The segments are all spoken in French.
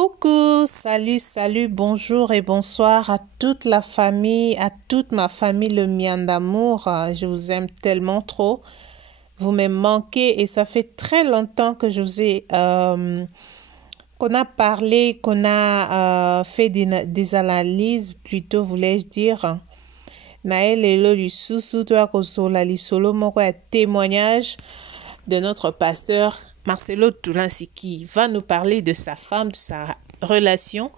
Coucou, salut, bonjour et bonsoir à toute la famille, à toute ma famille, le mien d'amour. Je vous aime tellement trop. Vous me manquez et ça fait très longtemps que je vous ai, qu'on a parlé, qu'on a fait des analyses, plutôt voulais-je dire. Naël Elo Lisusu, toi Kosola Lisolo, moko ya témoignage de notre pasteur Marcelo Toulansi qui va nous parler de sa femme, de sa relation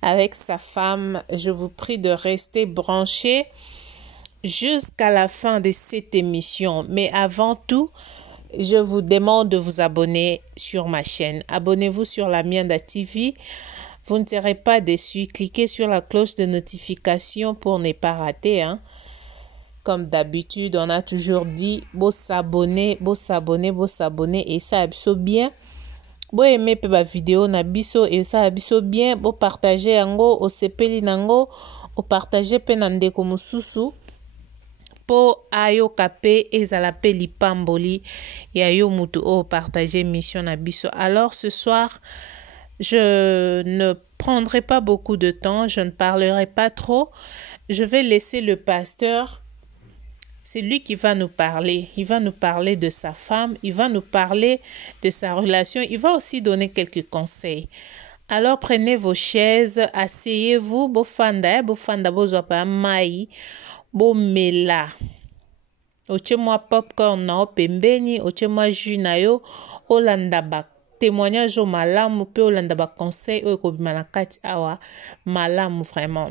avec sa femme. Je vous prie de rester branchés jusqu'à la fin de cette émission. Mais avant tout, je vous demande de vous abonner sur ma chaîne. Abonnez-vous sur la Mianda TV. Vous ne serez pas déçus. Cliquez sur la cloche de notification pour ne pas rater, hein. Comme d'habitude, on a toujours dit, beau s'abonner, et ça abisso bien. Beau aimer pe ba vidéo na biso et ça abisso bien, beau partager ango, o sepeli nango, o partager pe nandeko mususu. Po ayo kape ezala pe lipamboli ya yo mutu o partager mission na biso. Alors ce soir, je ne prendrai pas beaucoup de temps, je ne parlerai pas trop. Je vais laisser le pasteur. C'est lui qui va nous parler. Il va nous parler de sa femme. Il va nous parler de sa relation. Il va aussi donner quelques conseils. Alors, prenez vos chaises, asseyez-vous. Bofanda, bozwapa mai, bo mela. Oche moi popcorn na pembeni, oche moi jus na yo, olanda ba témoignage o malamu pe olanda ba conseil o ekobima na kati awa malamu vraiment.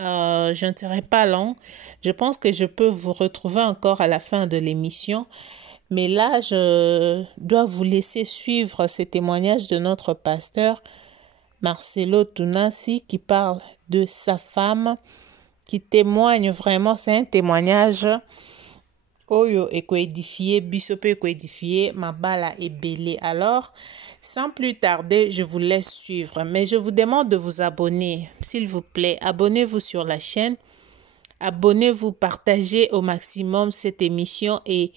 Je ne serai pas long. Je pense que je peux vous retrouver encore à la fin de l'émission. Mais là, je dois vous laisser suivre ces témoignages de notre pasteur Marcelo Toulansi qui parle de sa femme, qui témoigne vraiment. C'est un témoignage Oyo eko édifié, bisope eko édifié, mabala et belé. Alors, sans plus tarder, je vous laisse suivre. Mais je vous demande de vous abonner, s'il vous plaît. Abonnez-vous sur la chaîne. Abonnez-vous, partagez au maximum cette émission et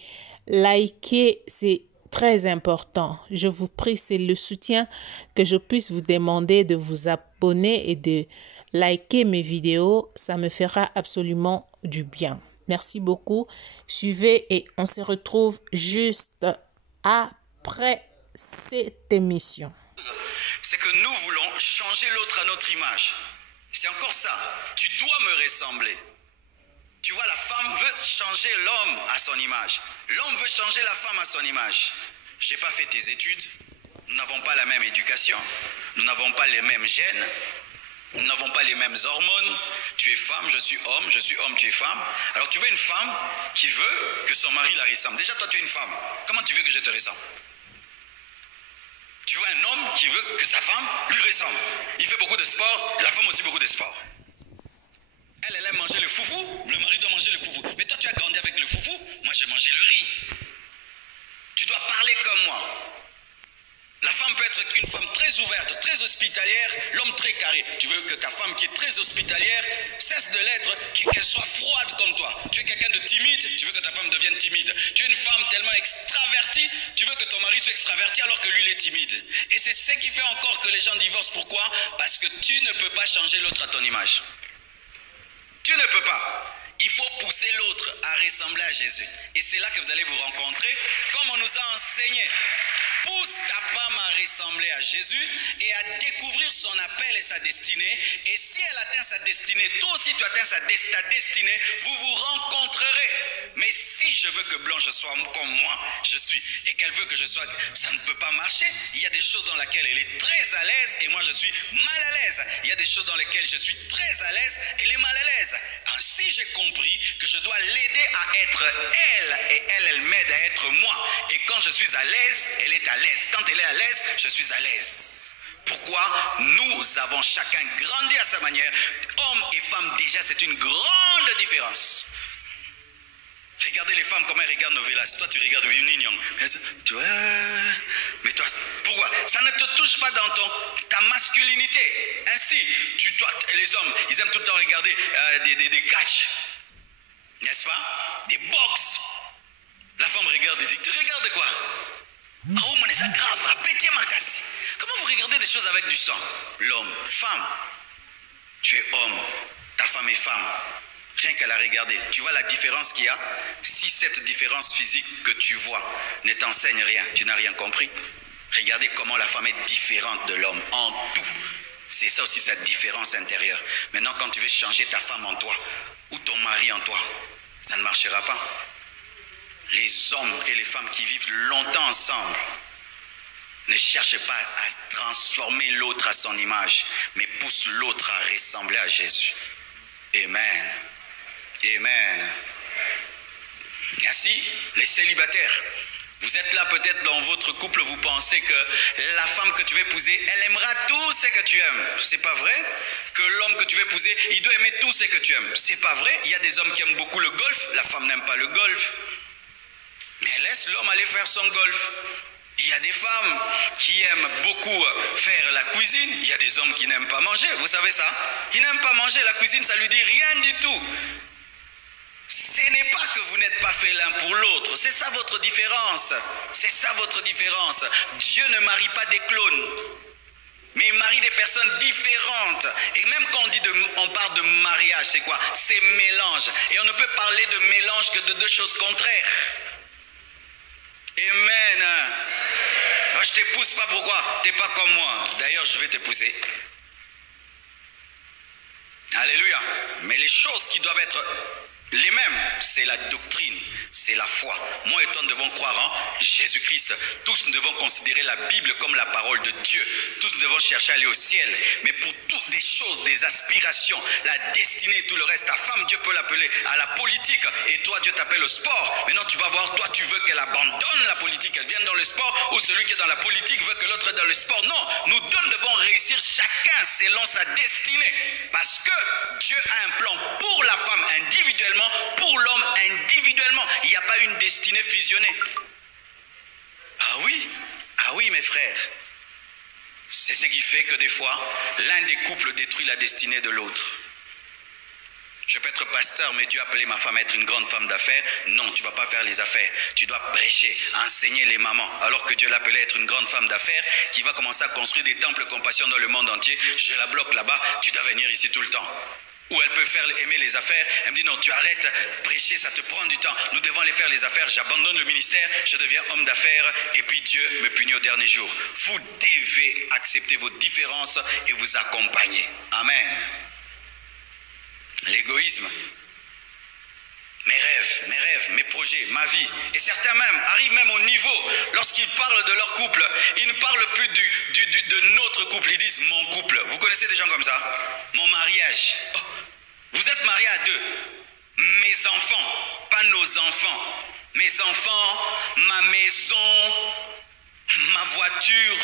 likez, c'est très important. Je vous prie, c'est le soutien que je puisse vous demander de vous abonner et de liker mes vidéos. Ça me fera absolument du bien. Merci beaucoup. Suivez et on se retrouve juste après cette émission. C'est que nous voulons changer l'autre à notre image. C'est encore ça. Tu dois me ressembler. Tu vois, la femme veut changer l'homme à son image. L'homme veut changer la femme à son image. Je n'ai pas fait tes études. Nous n'avons pas la même éducation. Nous n'avons pas les mêmes gènes. Nous n'avons pas les mêmes hormones. Tu es femme, je suis homme, tu es femme. Alors tu veux une femme qui veut que son mari la ressemble. Déjà toi tu es une femme. Comment tu veux que je te ressemble? Tu veux un homme qui veut que sa femme lui ressemble. Il fait beaucoup de sport, la femme aussi beaucoup de sport. Elle aime manger le foufou, le mari doit manger le foufou. Mais toi tu as grandi avec le foufou, moi j'ai mangé le riz. Tu dois parler comme moi. La femme peut être une femme très ouverte, très hospitalière, l'homme très carré. Tu veux que ta femme qui est très hospitalière cesse de l'être, qu'elle soit froide comme toi. Tu es quelqu'un de timide, tu veux que ta femme devienne timide. Tu es une femme tellement extravertie, tu veux que ton mari soit extraverti alors que lui il est timide. Et c'est ce qui fait encore que les gens divorcent. Pourquoi? Parce que tu ne peux pas changer l'autre à ton image. Tu ne peux pas. Il faut pousser l'autre à ressembler à Jésus. Et c'est là que vous allez vous rencontrer, comme on nous a enseigné. Pousse ta femme à ressembler à Jésus et à découvrir son appel et sa destinée. Et si elle atteint sa destinée, toi aussi tu atteins ta destinée, vous vous rencontrerez. Mais si je veux que Blanche soit comme moi, je suis, et qu'elle veut que je sois, ça ne peut pas marcher. Il y a des choses dans lesquelles elle est très à l'aise et moi je suis mal à l'aise. Il y a des choses dans lesquelles je suis très à l'aise et elle est mal à l'aise. Ainsi j'ai compris que je dois l'aider à être elle et elle m'aide à être moi. Et quand je suis à l'aise, elle est à l'aise. Quand elle est à l'aise, je suis à l'aise. Pourquoi? Nous avons chacun grandi à sa manière. Hommes et femmes, déjà, c'est une grande différence. Regardez les femmes, comment elles regardent Novelas. Toi, tu regardes Union. Tu vois, mais toi, pourquoi? Ça ne te touche pas dans ta masculinité. Ainsi, toi, les hommes, ils aiment tout le temps regarder des catchs. N'est-ce pas? Des box. La femme regarde et dit, tu regardes quoi? Ah, oh, mais c'est grave, pétier ma casse. Comment vous regardez des choses avec du sang? L'homme, femme. Tu es homme, ta femme est femme. Rien qu'à la regarder, tu vois la différence qu'il y a? Si cette différence physique que tu vois ne t'enseigne rien, tu n'as rien compris. Regardez comment la femme est différente de l'homme en tout. C'est ça aussi cette différence intérieure. Maintenant, quand tu veux changer ta femme en toi ou ton mari en toi, ça ne marchera pas. Les hommes et les femmes qui vivent longtemps ensemble ne cherchent pas à transformer l'autre à son image, mais poussent l'autre à ressembler à Jésus. Amen. Amen. Ainsi, les célibataires, vous êtes là peut-être dans votre couple, vous pensez que la femme que tu veux épouser, elle aimera tout ce que tu aimes. C'est pas vrai? Que l'homme que tu veux épouser, il doit aimer tout ce que tu aimes. C'est pas vrai? Il y a des hommes qui aiment beaucoup le golf, la femme n'aime pas le golf. Mais laisse l'homme aller faire son golf. Il y a des femmes qui aiment beaucoup faire la cuisine. Il y a des hommes qui n'aiment pas manger. Vous savez ça? Ils n'aiment pas manger. La cuisine, ça lui dit rien du tout. Ce n'est pas que vous n'êtes pas fait l'un pour l'autre. C'est ça votre différence. C'est ça votre différence. Dieu ne marie pas des clones, mais il marie des personnes différentes. Et même quand on parle de mariage, c'est quoi? C'est mélange. Et on ne peut parler de mélange que de deux choses contraires. Amen. Je t'épouse pas, pourquoi? T'es pas comme moi. D'ailleurs, je vais t'épouser. Alléluia. Mais les choses qui doivent être les mêmes, c'est la doctrine, c'est la foi. Moi et toi, nous devons croire en Jésus-Christ. Tous nous devons considérer la Bible comme la parole de Dieu. Tous nous devons chercher à aller au ciel. Mais pour toutes les choses, des aspirations, la destinée, tout le reste, ta femme, Dieu peut l'appeler à la politique. Et toi, Dieu t'appelle au sport. Maintenant, tu vas voir, toi, tu veux qu'elle abandonne la politique, qu'elle vienne dans le sport, ou celui qui est dans la politique veut que l'autre est dans le sport. Non, nous deux devons réussir chacun selon sa destinée. Parce que Dieu a un plan pour la femme individuellement, pour l'homme individuellement. Il n'y a pas une destinée fusionnée. Ah oui mes frères. C'est ce qui fait que des fois, l'un des couples détruit la destinée de l'autre. Je peux être pasteur, mais Dieu a appelé ma femme à être une grande femme d'affaires. Non, tu ne vas pas faire les affaires. Tu dois prêcher, enseigner les mamans. Alors que Dieu l'a appelée à être une grande femme d'affaires qui va commencer à construire des temples compassion dans le monde entier. Je la bloque là-bas, tu dois venir ici tout le temps. Ou elle peut faire aimer les affaires. Elle me dit non, tu arrêtes, prêcher, ça te prend du temps. Nous devons aller faire les affaires. J'abandonne le ministère, je deviens homme d'affaires et puis Dieu me punit au dernier jour. Vous devez accepter vos différences et vous accompagner. Amen. L'égoïsme. Mes rêves, mes projets, ma vie. Et certains même arrivent même au niveau, lorsqu'ils parlent de leur couple, ils ne parlent plus de notre couple, ils disent mon couple. Vous connaissez des gens comme ça? Mon mariage. Oh, vous êtes mariés à deux. Mes enfants, pas nos enfants. Mes enfants, ma maison, ma voiture,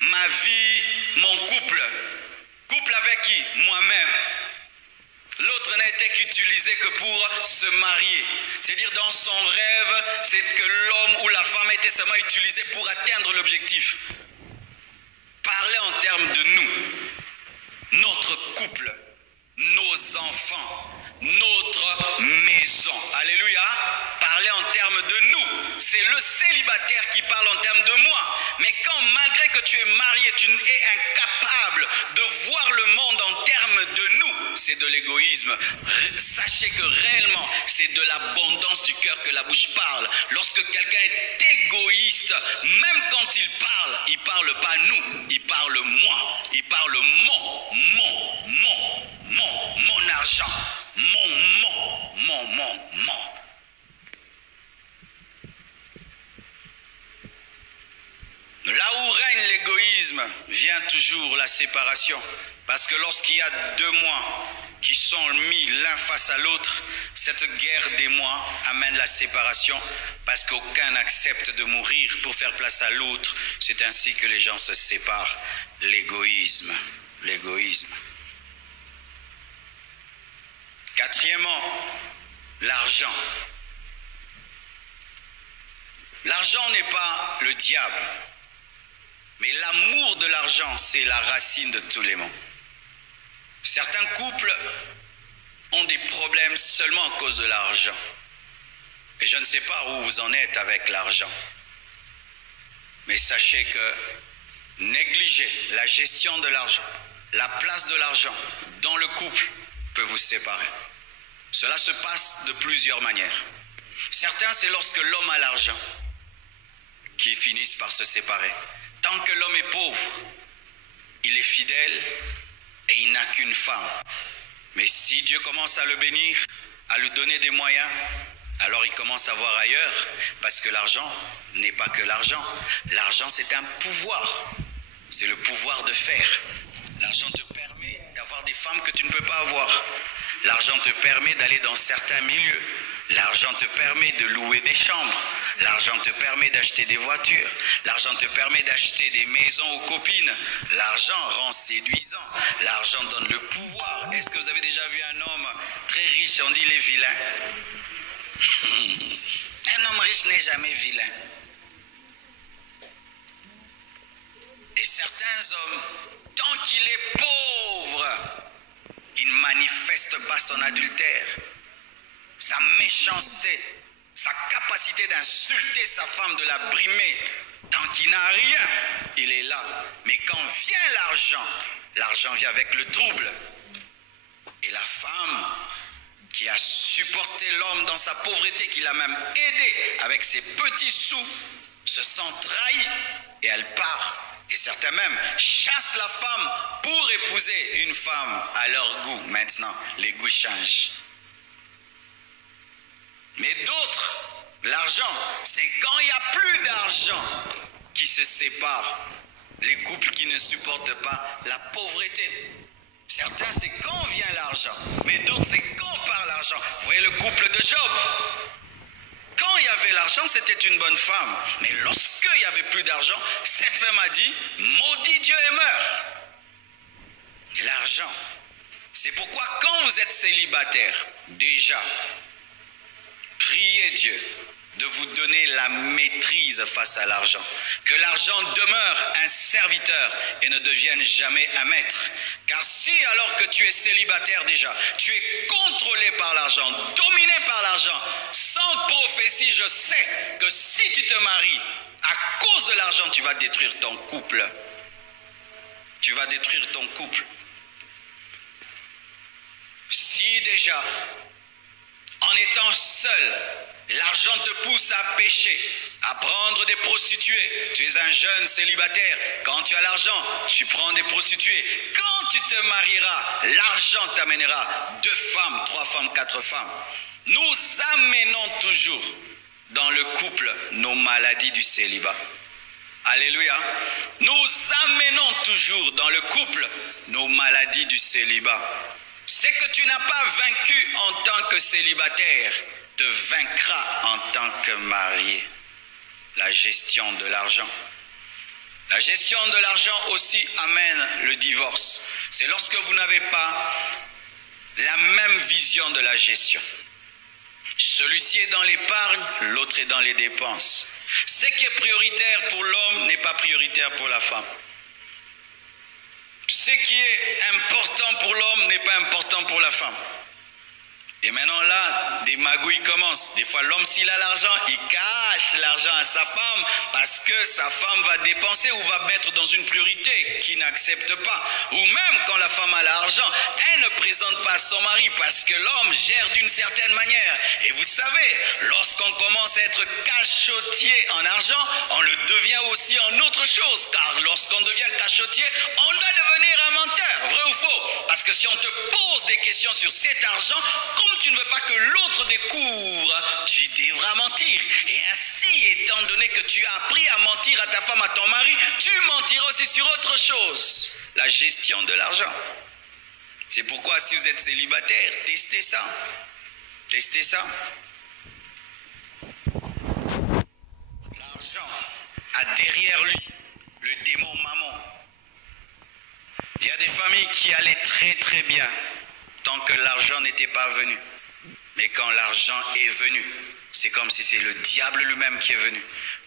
ma vie, mon couple. Couple avec qui? Moi-même. L'autre n'a été qu'utilisé que pour se marier. C'est-à-dire dans son rêve, c'est que l'homme ou la femme était seulement utilisé pour atteindre l'objectif. Parler en termes de nous, notre couple, nos enfants, notre maison. Alléluia. Parler en termes de nous. C'est le célibataire qui parle en termes de moi. Mais quand malgré que tu es marié, tu es incapable de voir le monde en termes de nous, c'est de l'égoïsme. Sachez que réellement, c'est de l'abondance du cœur que la bouche parle. Lorsque quelqu'un est égoïste, même quand il parle pas nous, il parle moi, il parle mon argent, mon. Là où règne l'égoïsme, vient toujours la séparation. Parce que lorsqu'il y a deux moi qui sont mis l'un face à l'autre, cette guerre des moi amène la séparation. Parce qu'aucun n'accepte de mourir pour faire place à l'autre. C'est ainsi que les gens se séparent. L'égoïsme. Quatrièmement, l'argent. L'argent n'est pas le diable. Mais l'amour de l'argent, c'est la racine de tous les maux. Certains couples ont des problèmes seulement à cause de l'argent. Et je ne sais pas où vous en êtes avec l'argent. Mais sachez que Négliger la gestion de l'argent, la place de l'argent dans le couple peut vous séparer. Cela se passe de plusieurs manières. Certains, c'est lorsque l'homme a l'argent qui finissent par se séparer. Tant que l'homme est pauvre, il est fidèle et il n'a qu'une femme. Mais si Dieu commence à le bénir, à lui donner des moyens, alors il commence à voir ailleurs, parce que l'argent n'est pas que l'argent. L'argent, c'est un pouvoir. C'est le pouvoir de faire. L'argent te permet d'avoir des femmes que tu ne peux pas avoir. L'argent te permet d'aller dans certains milieux. L'argent te permet de louer des chambres. L'argent te permet d'acheter des voitures. L'argent te permet d'acheter des maisons aux copines. L'argent rend séduisant. L'argent donne le pouvoir. Est-ce que vous avez déjà vu un homme très riche, on dit il est vilain? Un homme riche n'est jamais vilain. Et certains hommes, tant qu'il est pauvre, il ne manifeste pas son adultère, sa méchanceté, sa capacité d'insulter sa femme, de la brimer. Tant qu'il n'a rien, il est là. Mais quand vient l'argent, l'argent vient avec le trouble. Et la femme qui a supporté l'homme dans sa pauvreté, qui l'a même aidé avec ses petits sous, se sent trahie et elle part. Et certains même chassent la femme pour épouser une femme à leur goût. Maintenant, les goûts changent. Mais d'autres, l'argent, c'est quand il n'y a plus d'argent qui se séparent. Les couples qui ne supportent pas la pauvreté. Certains, c'est quand vient l'argent. Mais d'autres, c'est quand part l'argent. Vous voyez le couple de Job. Quand il y avait l'argent, c'était une bonne femme. Mais lorsqu'il n'y avait plus d'argent, cette femme a dit, maudit Dieu et meurt. L'argent. C'est pourquoi quand vous êtes célibataire, déjà, priez Dieu de vous donner la maîtrise face à l'argent. Que l'argent demeure un serviteur et ne devienne jamais un maître. Car si alors que tu es célibataire déjà, tu es contrôlé par l'argent, dominé par l'argent, sans prophétie, je sais que si tu te maries, à cause de l'argent, tu vas détruire ton couple. Tu vas détruire ton couple. Si déjà, en étant seul, l'argent te pousse à pécher, à prendre des prostituées. Tu es un jeune célibataire. Quand tu as l'argent, tu prends des prostituées. Quand tu te marieras, l'argent t'amènera 2 femmes, 3 femmes, 4 femmes. Nous amenons toujours dans le couple nos maladies du célibat. Alléluia. Nous amenons toujours dans le couple nos maladies du célibat. C'est que tu n'as pas vaincu en tant que célibataire, te vaincra en tant que marié. La gestion de l'argent. La gestion de l'argent aussi amène le divorce. C'est lorsque vous n'avez pas la même vision de la gestion. Celui-ci est dans l'épargne, l'autre est dans les dépenses. Ce qui est prioritaire pour l'homme n'est pas prioritaire pour la femme. Ce qui est important pour l'homme n'est pas important pour la femme. Et maintenant là, des magouilles commencent. Des fois, l'homme, s'il a l'argent, il cache l'argent à sa femme parce que sa femme va dépenser ou va mettre dans une priorité qu'il n'accepte pas. Ou même quand la femme a l'argent, elle ne présente pas son mari parce que l'homme gère d'une certaine manière. Et vous savez, lorsqu'on commence à être cachotier en argent, on le devient aussi en autre chose. Car lorsqu'on devient cachotier, on doit devenir un menteur. Vrai ou faux? Parce que si on te pose des questions sur cet argent, comme tu ne veux pas que l'autre découvre, tu devras mentir. Et ainsi, étant donné que tu as appris à mentir à ta femme, à ton mari, tu mentiras aussi sur autre chose. La gestion de l'argent. C'est pourquoi si vous êtes célibataire, testez ça. Testez ça. L'argent a derrière lui le démon mammon. Il y a des familles qui allaient très très bien tant que l'argent n'était pas venu. Mais quand l'argent est venu, c'est comme si c'est le diable lui-même qui est venu.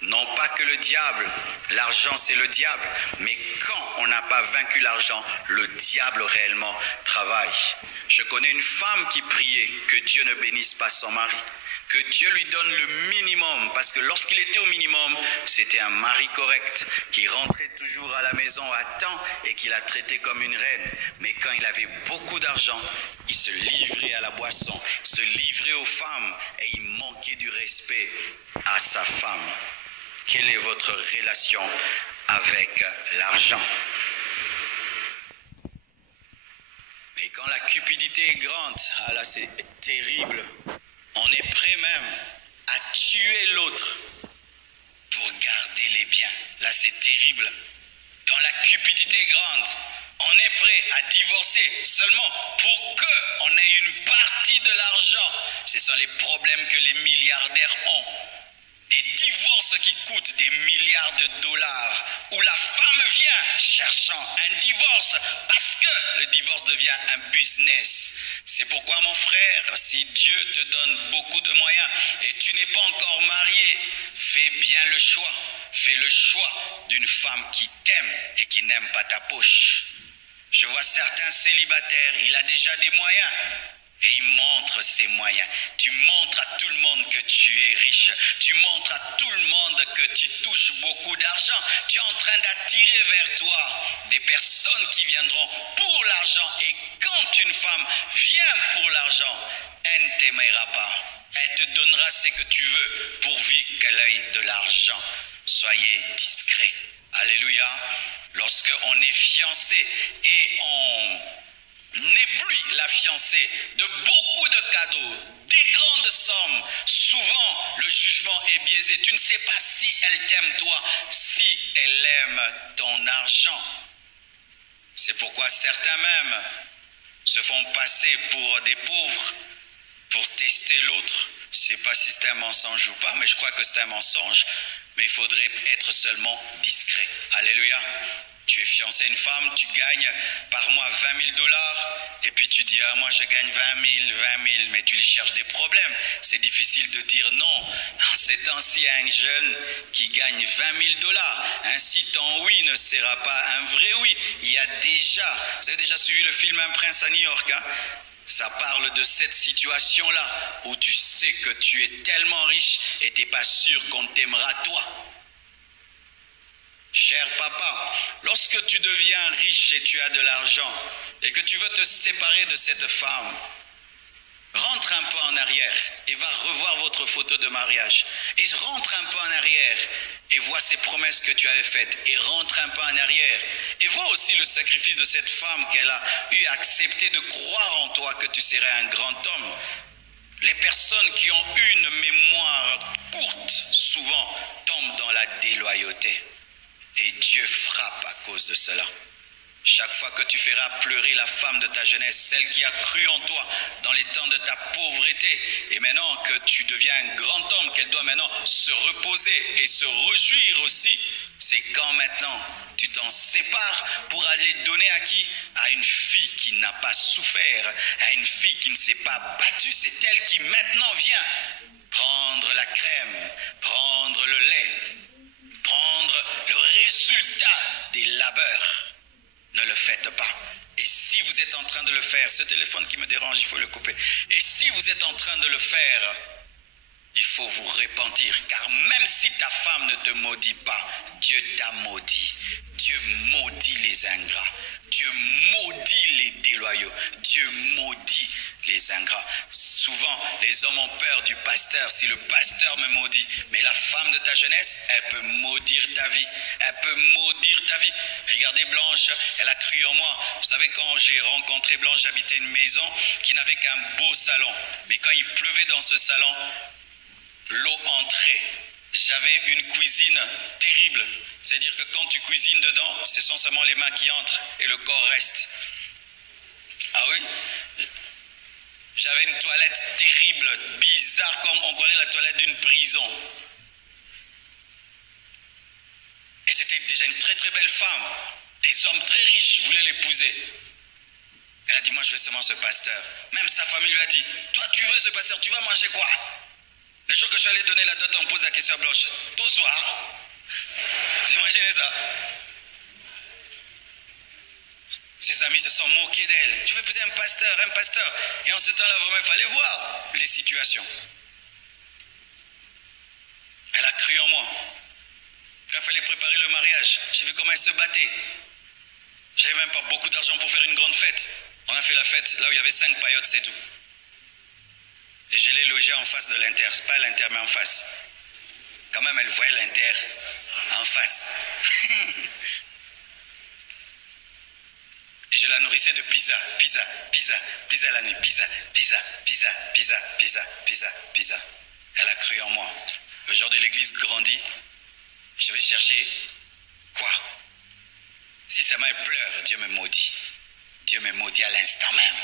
Non pas que le diable, l'argent c'est le diable, mais quand on n'a pas vaincu l'argent, le diable réellement travaille. Je connais une femme qui priait que Dieu ne bénisse pas son mari. Que Dieu lui donne le minimum, parce que lorsqu'il était au minimum, c'était un mari correct, qui rentrait toujours à la maison à temps et qui la traitait comme une reine. Mais quand il avait beaucoup d'argent, il se livrait à la boisson, se livrait aux femmes et il manquait du respect à sa femme. Quelle est votre relation avec l'argent? Et quand la cupidité est grande, ah là c'est terrible. On est prêt même à tuer l'autre pour garder les biens. Là, c'est terrible. Quand la cupidité est grande, on est prêt à divorcer seulement pour qu'on ait une partie de l'argent. Ce sont les problèmes que les milliardaires ont. Des divorces qui coûtent des milliards de dollars, où la femme vient cherchant un divorce parce que le divorce devient un business. C'est pourquoi mon frère, si Dieu te donne beaucoup de moyens et tu n'es pas encore marié, fais bien le choix. Fais le choix d'une femme qui t'aime et qui n'aime pas ta poche. Je vois certains célibataires, il a déjà des moyens. Et il montre ses moyens. Tu montres à tout le monde que tu es riche. Tu montres à tout le monde que tu touches beaucoup d'argent. Tu es en train d'attirer vers toi des personnes qui viendront pour l'argent. Et quand une femme vient pour l'argent, elle ne t'aimera pas. Elle te donnera ce que tu veux pourvu qu'elle ait de l'argent. Soyez discrets. Alléluia. Lorsque on est fiancé et on n'éblouit la fiancée de beaucoup de cadeaux, des grandes sommes, souvent le jugement est biaisé. Tu ne sais pas si elle t'aime toi, si elle aime ton argent. C'est pourquoi certains même se font passer pour des pauvres pour tester l'autre. Je ne sais pas si c'est un mensonge ou pas, mais je crois que c'est un mensonge. Mais il faudrait être seulement discret. Alléluia. Tu es fiancé à une femme, tu gagnes par mois 20 000 dollars, et puis tu dis, ah, moi je gagne 20 000, mais tu lui cherches des problèmes. C'est difficile de dire non. En ces temps-ci, un jeune qui gagne 20 000 dollars, ainsi ton oui ne sera pas un vrai oui. Il y a déjà, vous avez déjà suivi le film Un prince à New York, hein? Ça parle de cette situation-là, où tu sais que tu es tellement riche et tu n'es pas sûr qu'on t'aimera toi. Cher papa, lorsque tu deviens riche et tu as de l'argent et que tu veux te séparer de cette femme, rentre un peu en arrière et va revoir votre photo de mariage. Et rentre un peu en arrière et vois ces promesses que tu avais faites. Et rentre un peu en arrière et vois aussi le sacrifice de cette femme qu'elle a eu accepté de croire en toi que tu serais un grand homme. Les personnes qui ont une mémoire courte, souvent, tombent dans la déloyauté. Et Dieu frappe à cause de cela. Chaque fois que tu feras pleurer la femme de ta jeunesse, celle qui a cru en toi dans les temps de ta pauvreté, et maintenant que tu deviens un grand homme, qu'elle doit maintenant se reposer et se réjouir aussi, c'est quand maintenant tu t'en sépares pour aller donner à qui? À une fille qui n'a pas souffert, à une fille qui ne s'est pas battue. C'est elle qui maintenant vient prendre la crème, prendre le lait, prendre le résultat des labeurs. Ne le faites pas. Et si vous êtes en train de le faire, ce téléphone qui me dérange, il faut le couper. Et si vous êtes en train de le faire, il faut vous repentir. Car même si ta femme ne te maudit pas, Dieu t'a maudit. Dieu maudit les ingrats. Dieu maudit les déloyaux. Dieu maudit les ingrats. Souvent, les hommes ont peur du pasteur. Si le pasteur me maudit, mais la femme de ta jeunesse, elle peut maudire ta vie. Elle peut maudire ta vie. Regardez Blanche, elle a cru en moi. Vous savez, quand j'ai rencontré Blanche, j'habitais une maison qui n'avait qu'un beau salon. Mais quand il pleuvait dans ce salon, l'eau entrait. J'avais une cuisine terrible. C'est-à-dire que quand tu cuisines dedans, ce sont seulement les mains qui entrent et le corps reste. Ah oui? J'avais une toilette terrible, bizarre, comme on connaît la toilette d'une prison. Et c'était déjà une très très belle femme. Des hommes très riches voulaient l'épouser. Elle a dit, moi je veux seulement ce pasteur. Même sa famille lui a dit, toi tu veux ce pasteur, tu vas manger quoi? Le jour que je suis allé donner la dot, on pose la question à Blanche. Tout soir. Vous imaginez ça? Ses amis se sont moqués d'elle. Tu veux épouser un pasteur, un pasteur. Et en ce temps-là, vraiment, il fallait voir les situations. il fallait préparer le mariage. J'ai vu comment elle se battait. J'avais même pas beaucoup d'argent pour faire une grande fête. On a fait la fête là où il y avait 5 paillotes, c'est tout. Et je l'ai logée en face de l'Inter. C'est pas l'Inter, mais en face. Quand même, elle voyait l'Inter en face. Et je la nourrissais de pizza la nuit, pizza. Elle a cru en moi. Aujourd'hui, l'église grandit. Je vais chercher quoi? Si sa mère pleure, Dieu me maudit. Dieu me maudit à l'instant même.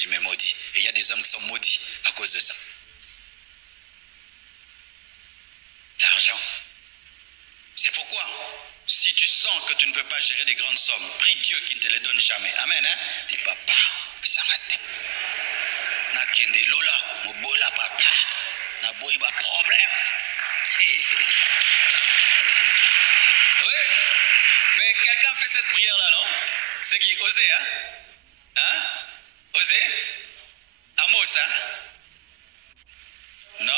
Il me maudit. Et il y a des hommes qui sont maudits à cause de ça. L'argent. C'est pourquoi, si tu sens que tu ne peux pas gérer des grandes sommes, prie Dieu qui ne te les donne jamais. Amen, hein? Dis papa, ça m'a na kende lola, mobola papa, na boy ba problème. Oui, mais quelqu'un fait cette prière-là, non? C'est qui? Osée, hein? Hein? Osée? Amos, hein? Non,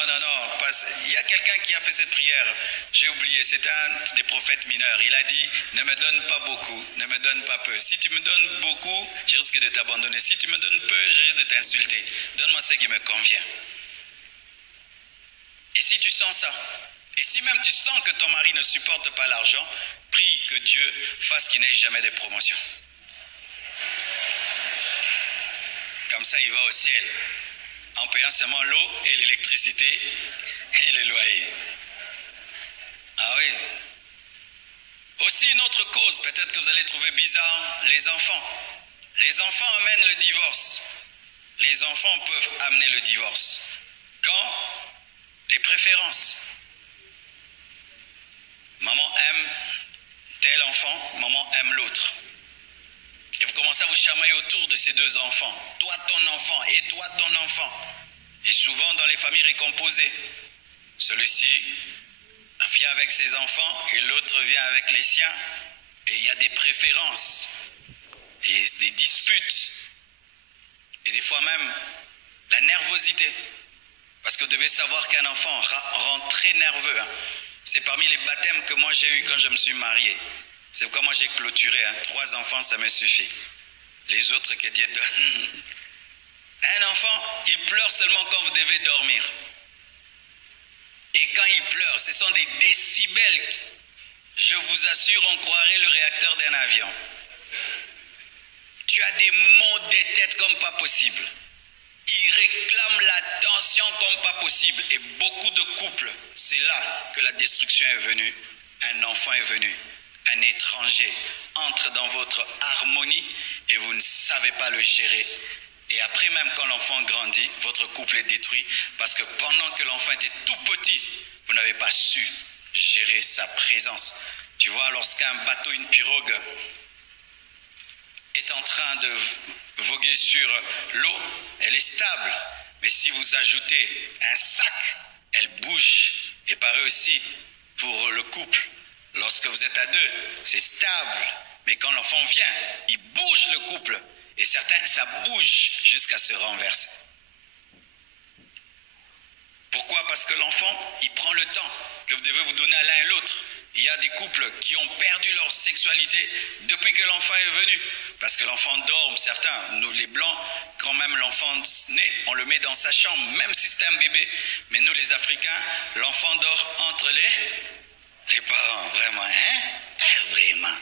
il y a quelqu'un qui a fait cette prière, j'ai oublié, c'est un des prophètes mineurs. Il a dit, ne me donne pas beaucoup, ne me donne pas peu. Si tu me donnes beaucoup, je risque de t'abandonner. Si tu me donnes peu, je risque de t'insulter. Donne-moi ce qui me convient. Et si tu sens ça, et si même tu sens que ton mari ne supporte pas l'argent, prie que Dieu fasse qu'il n'ait jamais de promotion. Comme ça, il va au ciel, en payant seulement l'eau et l'électricité et les loyers. Ah oui. Aussi une autre cause, peut-être que vous allez trouver bizarre, les enfants. Les enfants amènent le divorce. Les enfants peuvent amener le divorce. Quand les préférences. Maman aime tel enfant, maman aime l'autre. Et vous commencez à vous chamailler autour de ces deux enfants. Toi ton enfant et toi ton enfant. Et souvent dans les familles récomposées, celui-ci vient avec ses enfants et l'autre vient avec les siens. Et il y a des préférences et des disputes. Et des fois même la nervosité. Parce que vous devez savoir qu'un enfant rend très nerveux. Hein. C'est parmi les baptêmes que moi j'ai eu quand je me suis marié. C'est pourquoi moi j'ai clôturé. Hein. 3 enfants, ça me suffit. Les autres que Dieu donne. Un enfant, il pleure seulement quand vous devez dormir. Et quand il pleure, ce sont des décibels. Je vous assure, on croirait le réacteur d'un avion. Tu as des maux de tête comme pas possible. Il réclame l'attention comme pas possible. Et beaucoup de couples, c'est là que la destruction est venue. Un enfant est venu. Un étranger entre dans votre harmonie et vous ne savez pas le gérer. Et après même quand l'enfant grandit, votre couple est détruit parce que pendant que l'enfant était tout petit, vous n'avez pas su gérer sa présence. Tu vois, lorsqu'un bateau, une pirogue est en train de voguer sur l'eau, elle est stable. Mais si vous ajoutez un sac, elle bouge. Et pareil aussi pour le couple. Lorsque vous êtes à deux, c'est stable. Mais quand l'enfant vient, il bouge le couple. Et certains, ça bouge jusqu'à se renverser. Pourquoi? Parce que l'enfant, il prend le temps que vous devez vous donner à l'un et l'autre. Il y a des couples qui ont perdu leur sexualité depuis que l'enfant est venu. Parce que l'enfant dort, certains, nous les blancs, quand même l'enfant naît, on le met dans sa chambre, même si c'est un bébé. Mais nous les Africains, l'enfant dort entre les parents, vraiment. Hein? Vraiment.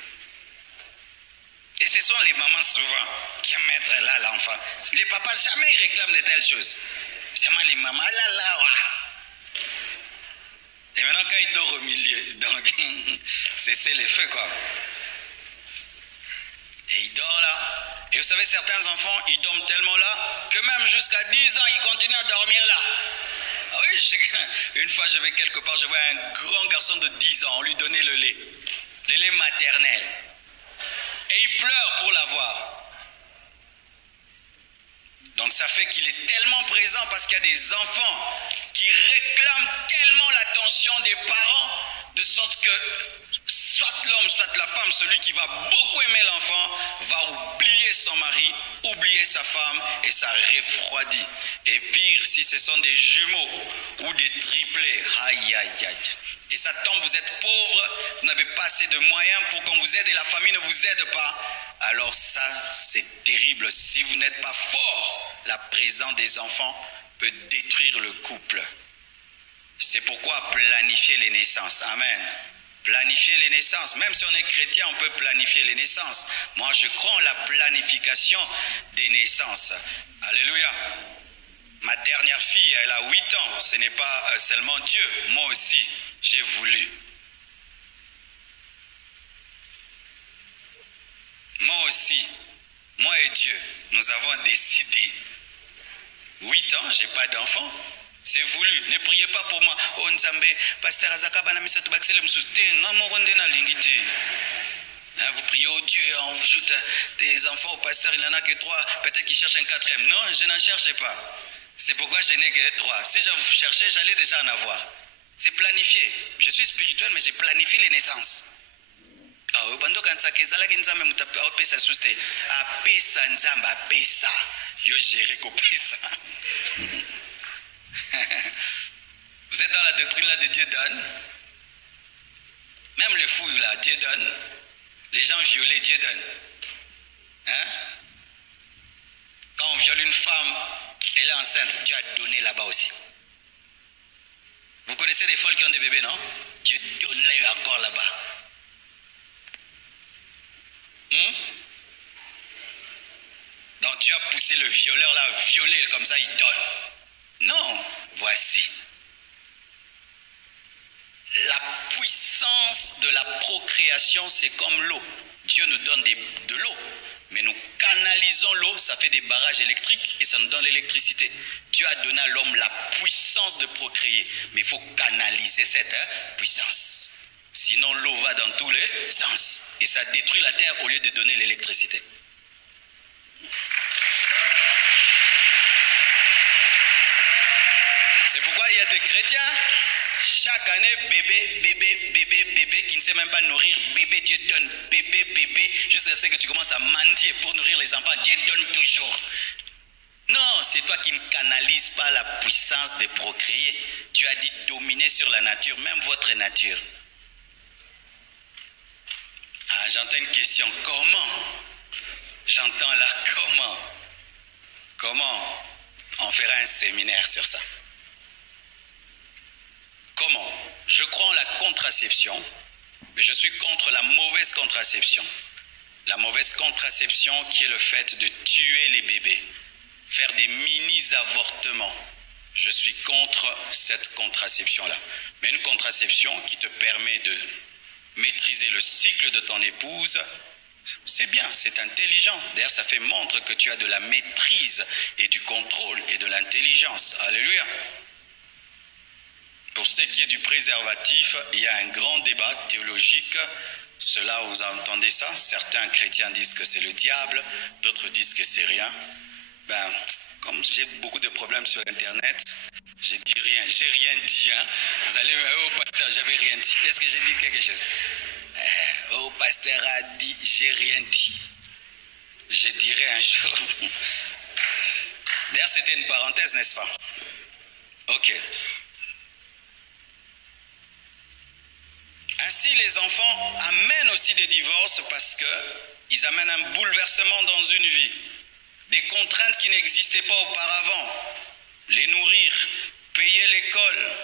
Et ce sont les mamans souvent qui aiment mettre là l'enfant. Les papas jamais ils réclament de telles choses. C'est seulement les mamans, là. Et maintenant quand il dort au milieu, donc c'est les feux quoi. Et il dort là. Et vous savez, certains enfants, ils dorment tellement là que même jusqu'à 10 ans, ils continuent à dormir là. Ah oui, une fois je vais quelque part, je vois un grand garçon de 10 ans, on lui donnait le lait maternel. Et il pleure pour l'avoir. Donc ça fait qu'il est tellement présent parce qu'il y a des enfants qui réclament tellement l'attention des parents, de sorte que soit l'homme, soit la femme, celui qui va beaucoup aimer l'enfant, va oublier son mari, oublier sa femme et ça refroidit. Et pire, si ce sont des jumeaux ou des triplés, aïe aïe aïe. Et ça tombe, vous êtes pauvre, vous n'avez pas assez de moyens pour qu'on vous aide et la famille ne vous aide pas. Alors ça, c'est terrible. Si vous n'êtes pas fort, la présence des enfants peut détruire le couple. C'est pourquoi planifier les naissances. Amen. Planifier les naissances. Même si on est chrétien, on peut planifier les naissances. Moi, je crois en la planification des naissances. Alléluia. Ma dernière fille, elle a 8 ans. Ce n'est pas seulement Dieu. Moi aussi, j'ai voulu. Moi aussi, moi et Dieu, nous avons décidé. 8 ans, je n'ai pas d'enfant. C'est voulu. Ne priez pas pour moi. Oh Nzambe, pasteur Azaka Banamisa Tubaksele Msuste, Namorondena Lingiti. Vous priez au Dieu, on vous joute des enfants au pasteur, il n'en a que 3. Peut-être qu'il cherche un 4e. Non, je n'en cherchais pas. C'est pourquoi je n'ai que 3. Si je cherchais, j'allais déjà en avoir. C'est planifié. Je suis spirituel, mais j'ai planifié les naissances. Ah, bando kansake zalaki nzambe mutape opesa suste. Apesa nzamba apesa. Yo géré ko pesa. Vous êtes dans la doctrine là de Dieu donne. Même les fous là, Dieu donne. Les gens violés, Dieu donne. Hein? Quand on viole une femme, elle est enceinte, Dieu a donné là-bas aussi. Vous connaissez des folles qui ont des bébés, non? Dieu donne là encore là-bas. Donc Dieu a poussé le violeur là, violer comme ça, il donne. Non, voici. La puissance de la procréation, c'est comme l'eau. Dieu nous donne de l'eau, mais nous canalisons l'eau, ça fait des barrages électriques et ça nous donne l'électricité. Dieu a donné à l'homme la puissance de procréer, mais il faut canaliser cette puissance. Sinon l'eau va dans tous les sens et ça détruit la terre au lieu de donner l'électricité. C'est pourquoi il y a des chrétiens, chaque année, bébé, qui ne sait même pas nourrir, bébé, Dieu donne, bébé, jusqu'à ce que tu commences à mendier pour nourrir les enfants, Dieu donne toujours. Non, c'est toi qui ne canalises pas la puissance de procréer. Dieu a dit dominer sur la nature, même votre nature. Ah, j'entends une question, comment? J'entends là, comment? Comment? On fera un séminaire sur ça. Comment? Je crois en la contraception, mais je suis contre la mauvaise contraception. La mauvaise contraception qui est le fait de tuer les bébés, faire des mini-avortements. Je suis contre cette contraception-là. Mais une contraception qui te permet de maîtriser le cycle de ton épouse, c'est bien, c'est intelligent. D'ailleurs, ça montre que tu as de la maîtrise et du contrôle et de l'intelligence. Alléluia. Pour ce qui est du préservatif, il y a un grand débat théologique. Cela, vous entendez ça? Certains chrétiens disent que c'est le diable, d'autres disent que c'est rien. Ben, comme j'ai beaucoup de problèmes sur Internet, je dis rien, j'ai rien dit. Hein? Vous allez me dire, oh pasteur, j'avais rien dit. Est-ce que j'ai dit quelque chose? Oh pasteur a dit, j'ai rien dit. Je dirai un jour. D'ailleurs, c'était une parenthèse, n'est-ce pas? Ok. Ainsi, les enfants amènent aussi des divorces parce qu'ils amènent un bouleversement dans une vie. Des contraintes qui n'existaient pas auparavant. Les nourrir, payer l'école,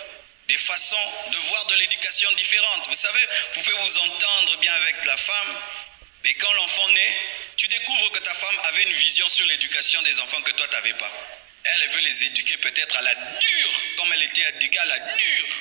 des façons de voir de l'éducation différentes. Vous savez, vous pouvez vous entendre bien avec la femme, mais quand l'enfant naît, tu découvres que ta femme avait une vision sur l'éducation des enfants que toi, tu n'avais pas. Elle veut les éduquer peut-être à la dure, comme elle était éduquée à la dure.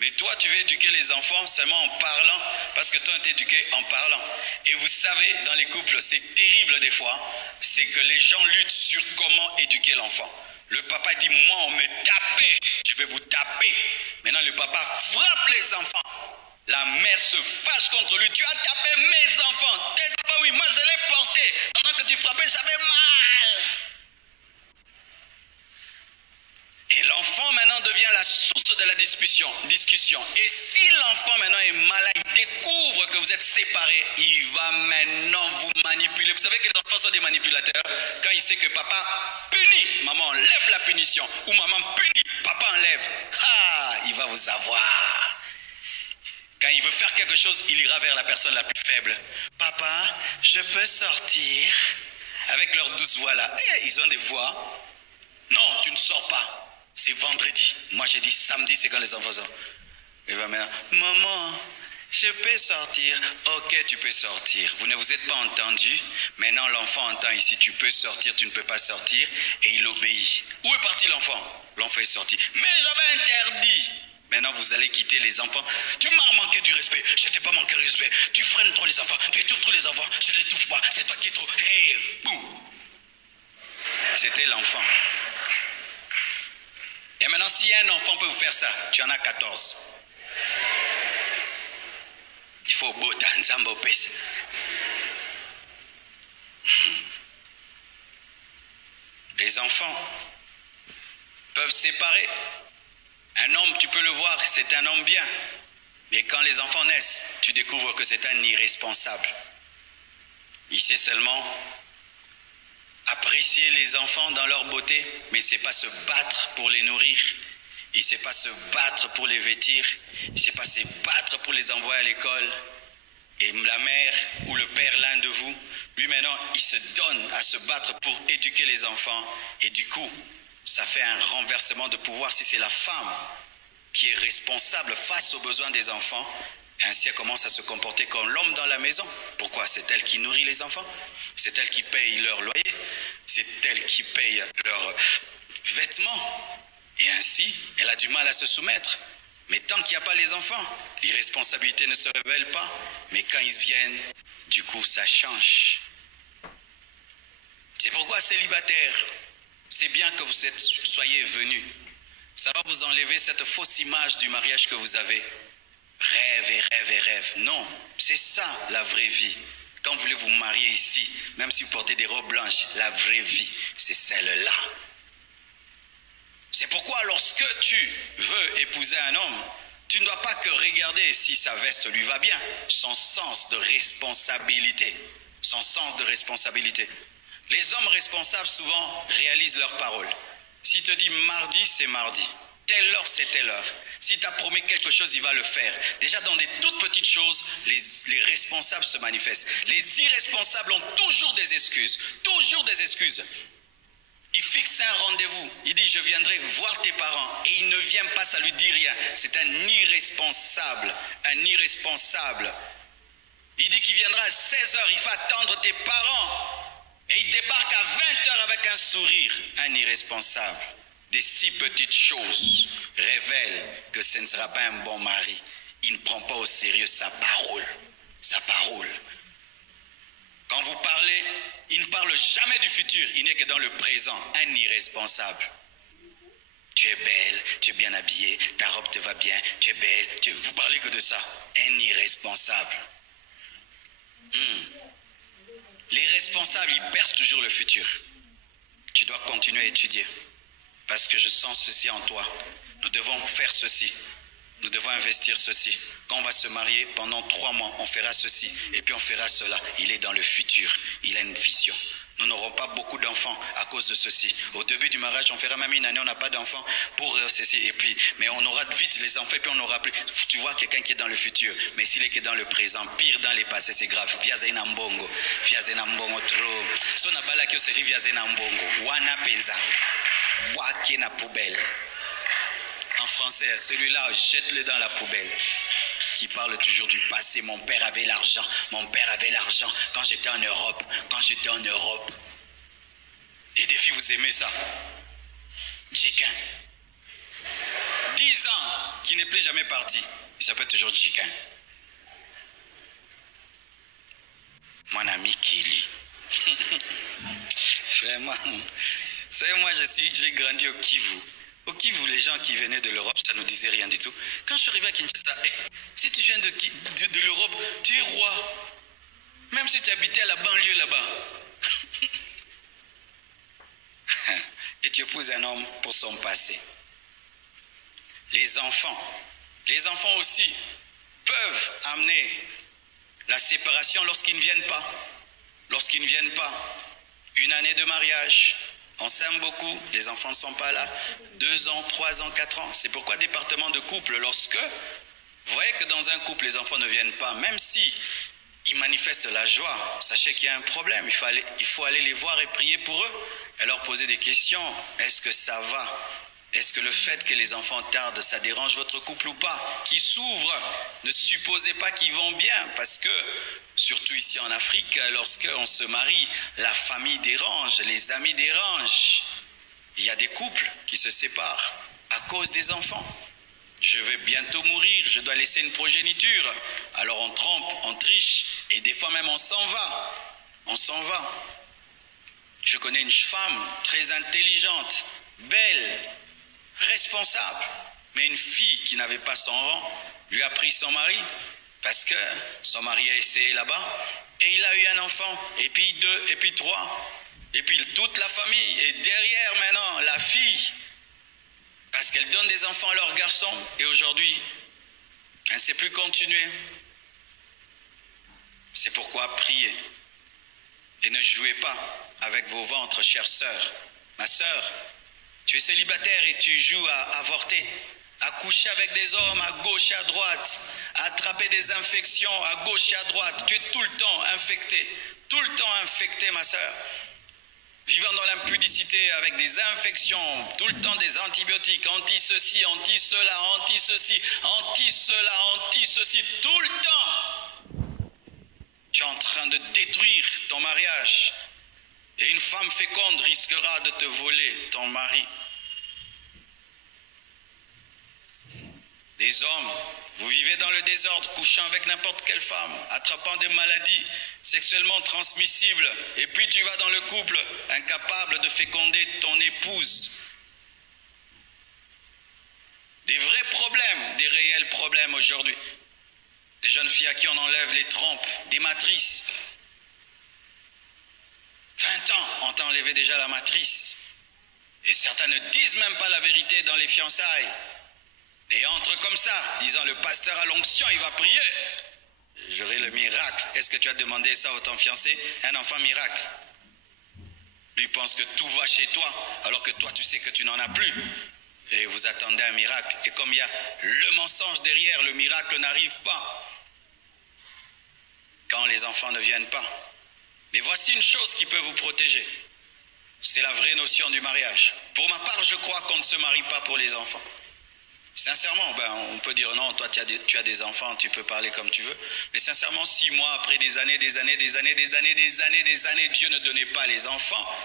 Mais toi, tu veux éduquer les enfants seulement en parlant, parce que toi, tu es éduqué en parlant. Et vous savez, dans les couples, c'est terrible des fois, c'est que les gens luttent sur comment éduquer l'enfant. Le papa dit, moi, on me tapait, je vais vous taper. Maintenant, le papa frappe les enfants. La mère se fâche contre lui. Tu as tapé mes enfants. Tes enfants, oui, moi, je l'ai porté. Pendant que tu frappais, j'avais mal. Et l'enfant maintenant devient la source de la discussion. Et si l'enfant maintenant est malade, il découvre que vous êtes séparés, il va maintenant vous manipuler. Vous savez que les enfants sont des manipulateurs. Quand il sait que papa punit, maman enlève la punition. Ou maman punit, papa enlève. Ah, il va vous avoir. Quand il veut faire quelque chose, il ira vers la personne la plus faible. Papa, je peux sortir? Avec leur douce voix là. Ils ont des voix. Non, tu ne sors pas. C'est vendredi. Moi j'ai dit samedi, c'est quand les enfants sortent. Et ma mère, maman, je peux sortir? Ok, tu peux sortir. Vous ne vous êtes pas entendu. Maintenant l'enfant entend ici, tu peux sortir, tu ne peux pas sortir. Et il obéit. Où est parti l'enfant? L'enfant est sorti. Mais j'avais interdit. Maintenant, vous allez quitter les enfants. Tu m'as manqué du respect. Je ne t'ai pas manqué du respect. Tu freines trop les enfants. Tu étouffes trop les enfants. Je ne l'étouffe pas. C'est toi qui es trop. Hey, bouh. C'était l'enfant. Et maintenant, si un enfant peut vous faire ça, tu en as 14. Il faut beau Nzambe opesa. Les enfants peuvent séparer. Un homme, tu peux le voir, c'est un homme bien. Mais quand les enfants naissent, tu découvres que c'est un irresponsable. Il sait seulement apprécier les enfants dans leur beauté, mais il ne sait pas se battre pour les nourrir. Il ne sait pas se battre pour les vêtir. Il ne sait pas se battre pour les envoyer à l'école. Et la mère ou le père, l'un de vous, lui maintenant, il se donne à se battre pour éduquer les enfants. Et du coup, ça fait un renversement de pouvoir. Si c'est la femme qui est responsable face aux besoins des enfants, ainsi elle commence à se comporter comme l'homme dans la maison. Pourquoi? C'est elle qui nourrit les enfants. C'est elle qui paye leur loyer. C'est elle qui paye leurs vêtements. Et ainsi, elle a du mal à se soumettre. Mais tant qu'il n'y a pas les enfants, l'irresponsabilité ne se révèle pas. Mais quand ils viennent, du coup, ça change. C'est pourquoi, célibataires, c'est bien que vous soyez venus. Ça va vous enlever cette fausse image du mariage que vous avez. Rêve et rêve et rêve. Non, c'est ça la vraie vie. Quand vous voulez vous marier ici, même si vous portez des robes blanches, la vraie vie, c'est celle-là. C'est pourquoi lorsque tu veux épouser un homme, tu ne dois pas que regarder si sa veste lui va bien. Son sens de responsabilité. Son sens de responsabilité. Les hommes responsables souvent réalisent leurs paroles. S'il te dit mardi, c'est mardi. Telle heure, c'est telle heure. Si tu as promis quelque chose, il va le faire. Déjà dans des toutes petites choses, les responsables se manifestent. Les irresponsables ont toujours des excuses. Toujours des excuses. Il fixe un rendez-vous. Il dit, je viendrai voir tes parents. Et il ne vient pas, ça lui dit rien. C'est un irresponsable. Un irresponsable. Il dit qu'il viendra à 16h. Il faut attendre tes parents. Et il débarque à 20h avec un sourire. Un irresponsable. Des si petites choses révèlent que ce ne sera pas un bon mari. Il ne prend pas au sérieux sa parole. Sa parole. Quand vous parlez, il ne parle jamais du futur, il n'est que dans le présent, un irresponsable. Tu es belle, tu es bien habillée, ta robe te va bien, tu es belle, vous parlez que de ça, un irresponsable. Les responsables, ils percent toujours le futur. Tu dois continuer à étudier, parce que je sens ceci en toi. Nous devons faire ceci. Nous devons investir ceci. Quand on va se marier, pendant 3 mois, on fera ceci. Et puis on fera cela. Il est dans le futur. Il a une vision. Nous n'aurons pas beaucoup d'enfants à cause de ceci. Au début du mariage, on fera même une année, on n'a pas d'enfants pour ceci. Et puis, mais on aura vite les enfants et puis on n'aura plus. Tu vois quelqu'un qui est dans le futur. Mais s'il est que dans le présent, pire dans les passés, c'est grave. Viazena mbongo. Viazena mbongo trop. So na bala kyo seri viazena mbongo. Wana penza. Wake na poubelle. En français, celui-là, jette-le dans la poubelle. Qui parle toujours du passé. Mon père avait l'argent. Mon père avait l'argent quand j'étais en Europe. Quand j'étais en Europe. Et des filles, vous aimez ça? Jiquin. 10 ans, qui n'est plus jamais parti. Il s'appelle toujours Jiquin. Mon ami Kili. Vraiment. Vous savez, moi, j'ai grandi au Kivu. Au Kivu, les gens qui venaient de l'Europe, ça ne nous disait rien du tout. Quand je suis arrivé à Kinshasa, si tu viens de l'Europe, tu es roi. Même si tu habitais à la banlieue là-bas. Et tu épouses un homme pour son passé. Les enfants aussi peuvent amener la séparation lorsqu'ils ne viennent pas. Lorsqu'ils ne viennent pas. Une année de mariage. On s'aime beaucoup, les enfants ne sont pas là. 2 ans, 3 ans, 4 ans. C'est pourquoi département de couple, lorsque Vous voyez que dans un couple, les enfants ne viennent pas, même si ils manifestent la joie, sachez qu'il y a un problème. Il faut aller les voir et prier pour eux et leur poser des questions. Est-ce que ça va? Est-ce que le fait que les enfants tardent, ça dérange votre couple ou pas? Qu'ils s'ouvrent, ne supposez pas qu'ils vont bien, parce que, surtout ici en Afrique, lorsqu'on se marie, la famille dérange, les amis dérangent. Il y a des couples qui se séparent à cause des enfants. Je vais bientôt mourir, je dois laisser une progéniture. Alors on trompe, on triche, et des fois même on s'en va. On s'en va. Je connais une femme très intelligente, belle, responsable, mais une fille qui n'avait pas son rang lui a pris son mari parce que son mari a essayé là-bas et il a eu un enfant, et puis 2, et puis 3, et puis toute la famille. Et derrière maintenant, la fille, parce qu'elle donne des enfants à leurs garçons, et aujourd'hui, elle ne sait plus continuer. C'est pourquoi priez et ne jouez pas avec vos ventres, chère sœur. Ma sœur, tu es célibataire et tu joues à avorter, à coucher avec des hommes à gauche et à droite, à attraper des infections à gauche et à droite. Tu es tout le temps infecté, ma sœur. Vivant dans l'impudicité avec des infections, tout le temps des antibiotiques, anti-ceci, anti-cela, anti-ceci, anti-cela, anti-ceci, tout le temps. Tu es en train de détruire ton mariage. Et une femme féconde risquera de te voler ton mari. Des hommes, vous vivez dans le désordre, couchant avec n'importe quelle femme, attrapant des maladies sexuellement transmissibles, et puis tu vas dans le couple, incapable de féconder ton épouse. Des vrais problèmes, des réels problèmes aujourd'hui. Des jeunes filles à qui on enlève les trompes, des matrices. 20 ans, on t'a enlevé déjà la matrice. Et certains ne disent même pas la vérité dans les fiançailles. Et entrent comme ça, disant le pasteur a l'onction, il va prier. J'aurai le miracle. Est-ce que tu as demandé ça à ton fiancé? Un enfant miracle. Lui pense que tout va chez toi, alors que toi tu sais que tu n'en as plus. Et vous attendez un miracle. Et comme il y a le mensonge derrière, le miracle n'arrive pas. Quand les enfants ne viennent pas. Mais voici une chose qui peut vous protéger. C'est la vraie notion du mariage. Pour ma part, je crois qu'on ne se marie pas pour les enfants. Sincèrement, on peut dire non, toi tu as des enfants, tu peux parler comme tu veux. Mais sincèrement, 6 mois après des années, Dieu ne donnait pas les enfants,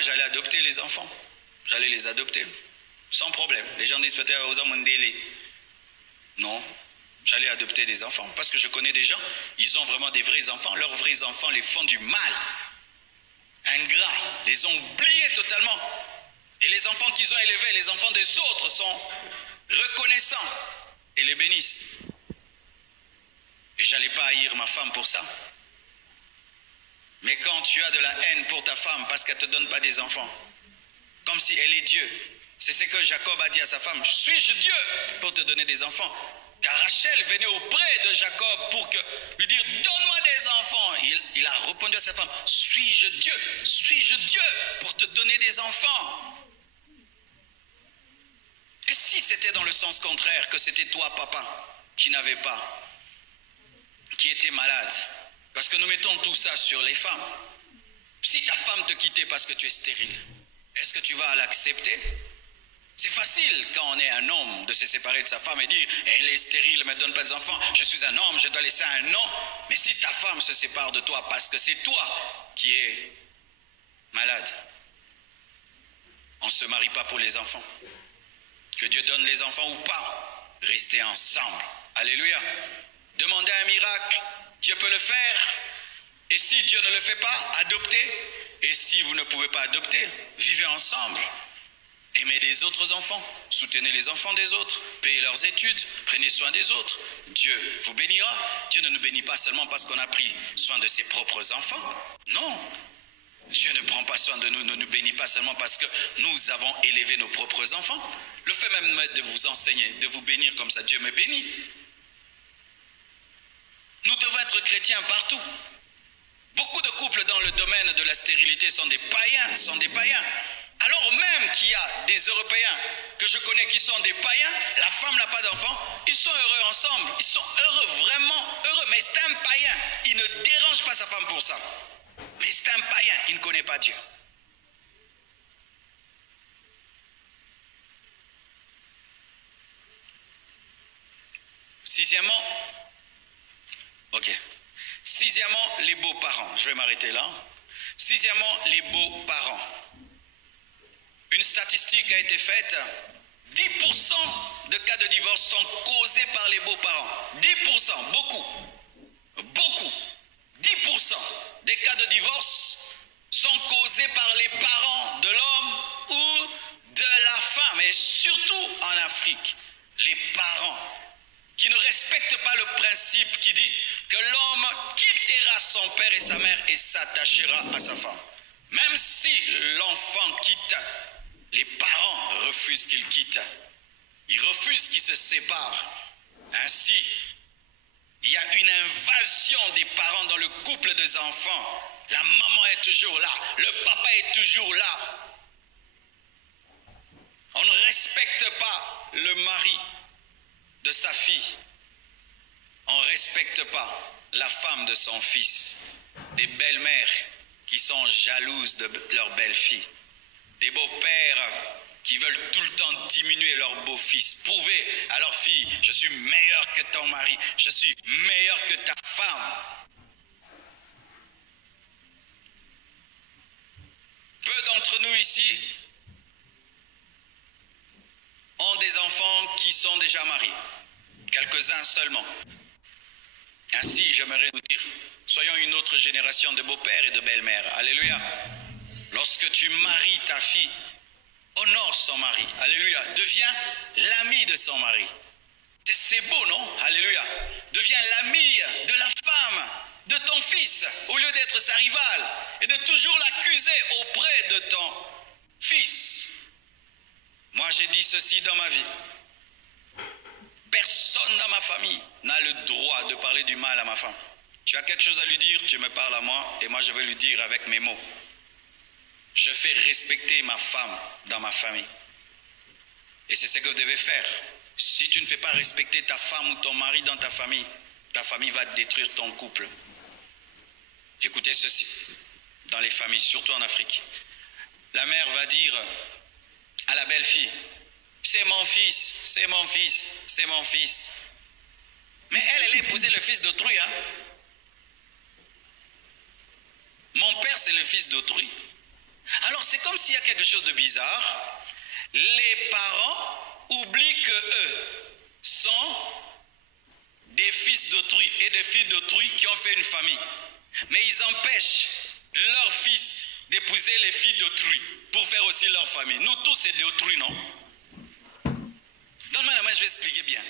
j'allais adopter les enfants. J'allais les adopter. Sans problème. Les gens disent peut-être aux hommes délai. Non. J'allais adopter des enfants parce que je connais des gens, ils ont vraiment des vrais enfants. Leurs vrais enfants les font du mal. Ingrats, les ont oubliés totalement. Et les enfants qu'ils ont élevés, les enfants des autres sont reconnaissants et les bénissent. Et j'allais pas haïr ma femme pour ça. Mais quand tu as de la haine pour ta femme parce qu'elle ne te donne pas des enfants, comme si elle est Dieu, c'est ce que Jacob a dit à sa femme, suis-je Dieu pour te donner des enfants? Car Rachel venait auprès de Jacob pour lui dire, donne-moi des enfants. Il a répondu à sa femme, suis-je Dieu pour te donner des enfants? Et si c'était dans le sens contraire, que c'était toi, papa, qui n'avais pas, qui était malade? Parce que nous mettons tout ça sur les femmes. Si ta femme te quittait parce que tu es stérile, est-ce que tu vas l'accepter? C'est facile quand on est un homme de se séparer de sa femme et dire « Elle est stérile, ne me donne pas d'enfants, je suis un homme, je dois laisser un nom. » Mais si ta femme se sépare de toi parce que c'est toi qui es malade, on ne se marie pas pour les enfants. Que Dieu donne les enfants ou pas, restez ensemble. Alléluia. Demandez un miracle, Dieu peut le faire. Et si Dieu ne le fait pas, adoptez. Et si vous ne pouvez pas adopter, vivez ensemble. Aimez les autres enfants, soutenez les enfants des autres, payez leurs études, prenez soin des autres. Dieu vous bénira. Dieu ne nous bénit pas seulement parce qu'on a pris soin de ses propres enfants. Non. Dieu ne prend pas soin de nous, ne nous bénit pas seulement parce que nous avons élevé nos propres enfants. Le fait même de vous enseigner, de vous bénir comme ça, Dieu me bénit. Nous devons être chrétiens partout. Beaucoup de couples dans le domaine de la stérilité sont des païens, Alors même qu'il y a des Européens que je connais qui sont des païens, la femme n'a pas d'enfant, ils sont heureux ensemble, ils sont heureux, vraiment heureux, mais c'est un païen, il ne dérange pas sa femme pour ça. Mais c'est un païen, il ne connaît pas Dieu. Sixièmement, les beaux-parents. Je vais m'arrêter là. Sixièmement, les beaux-parents. Une statistique a été faite. 10% de cas de divorce sont causés par les beaux-parents. 10%, beaucoup. Beaucoup. 10% des cas de divorce sont causés par les parents de l'homme ou de la femme. Et surtout en Afrique, les parents qui ne respectent pas le principe qui dit que l'homme quittera son père et sa mère et s'attachera à sa femme. Même si l'enfant quitte, les parents refusent qu'il quitte. Ils refusent qu'il se sépare. Ainsi, il y a une invasion des parents dans le couple des enfants. La maman est toujours là, le papa est toujours là. On ne respecte pas le mari de sa fille. On ne respecte pas la femme de son fils. Des belles-mères qui sont jalouses de leur belle-fille. Des beaux-pères qui veulent tout le temps diminuer leur beau-fils. Prouver à leur fille, je suis meilleur que ton mari, je suis meilleur que ta femme. Peu d'entre nous ici ont des enfants qui sont déjà mariés. Quelques-uns seulement. Ainsi, j'aimerais nous dire, soyons une autre génération de beaux-pères et de belles-mères. Alléluia. Lorsque tu maries ta fille, honore son mari. Alléluia. Deviens l'ami de son mari. C'est beau, non? Alléluia. Deviens l'ami de la femme de ton fils, au lieu d'être sa rivale et de toujours l'accuser auprès de ton fils. Moi, j'ai dit ceci dans ma vie. Personne dans ma famille n'a le droit de parler du mal à ma femme. Tu as quelque chose à lui dire, tu me parles à moi et moi je vais lui dire avec mes mots. Je fais respecter ma femme dans ma famille. Et c'est ce que vous devez faire. Si tu ne fais pas respecter ta femme ou ton mari dans ta famille va détruire ton couple. Écoutez ceci, dans les familles, surtout en Afrique. La mère va dire à la belle-fille, c'est mon fils, c'est mon fils, c'est mon fils. Mais elle a épousé le fils d'autrui. Hein? Mon père, c'est le fils d'autrui. Alors, c'est comme s'il y a quelque chose de bizarre. Les parents oublient qu'eux sont des fils d'autrui et des filles d'autrui qui ont fait une famille. Mais ils empêchent leurs fils d'épouser les filles d'autrui pour faire aussi leur famille. Nous tous, c'est d'autrui, non? Donne-moi la main, je vais expliquer bien.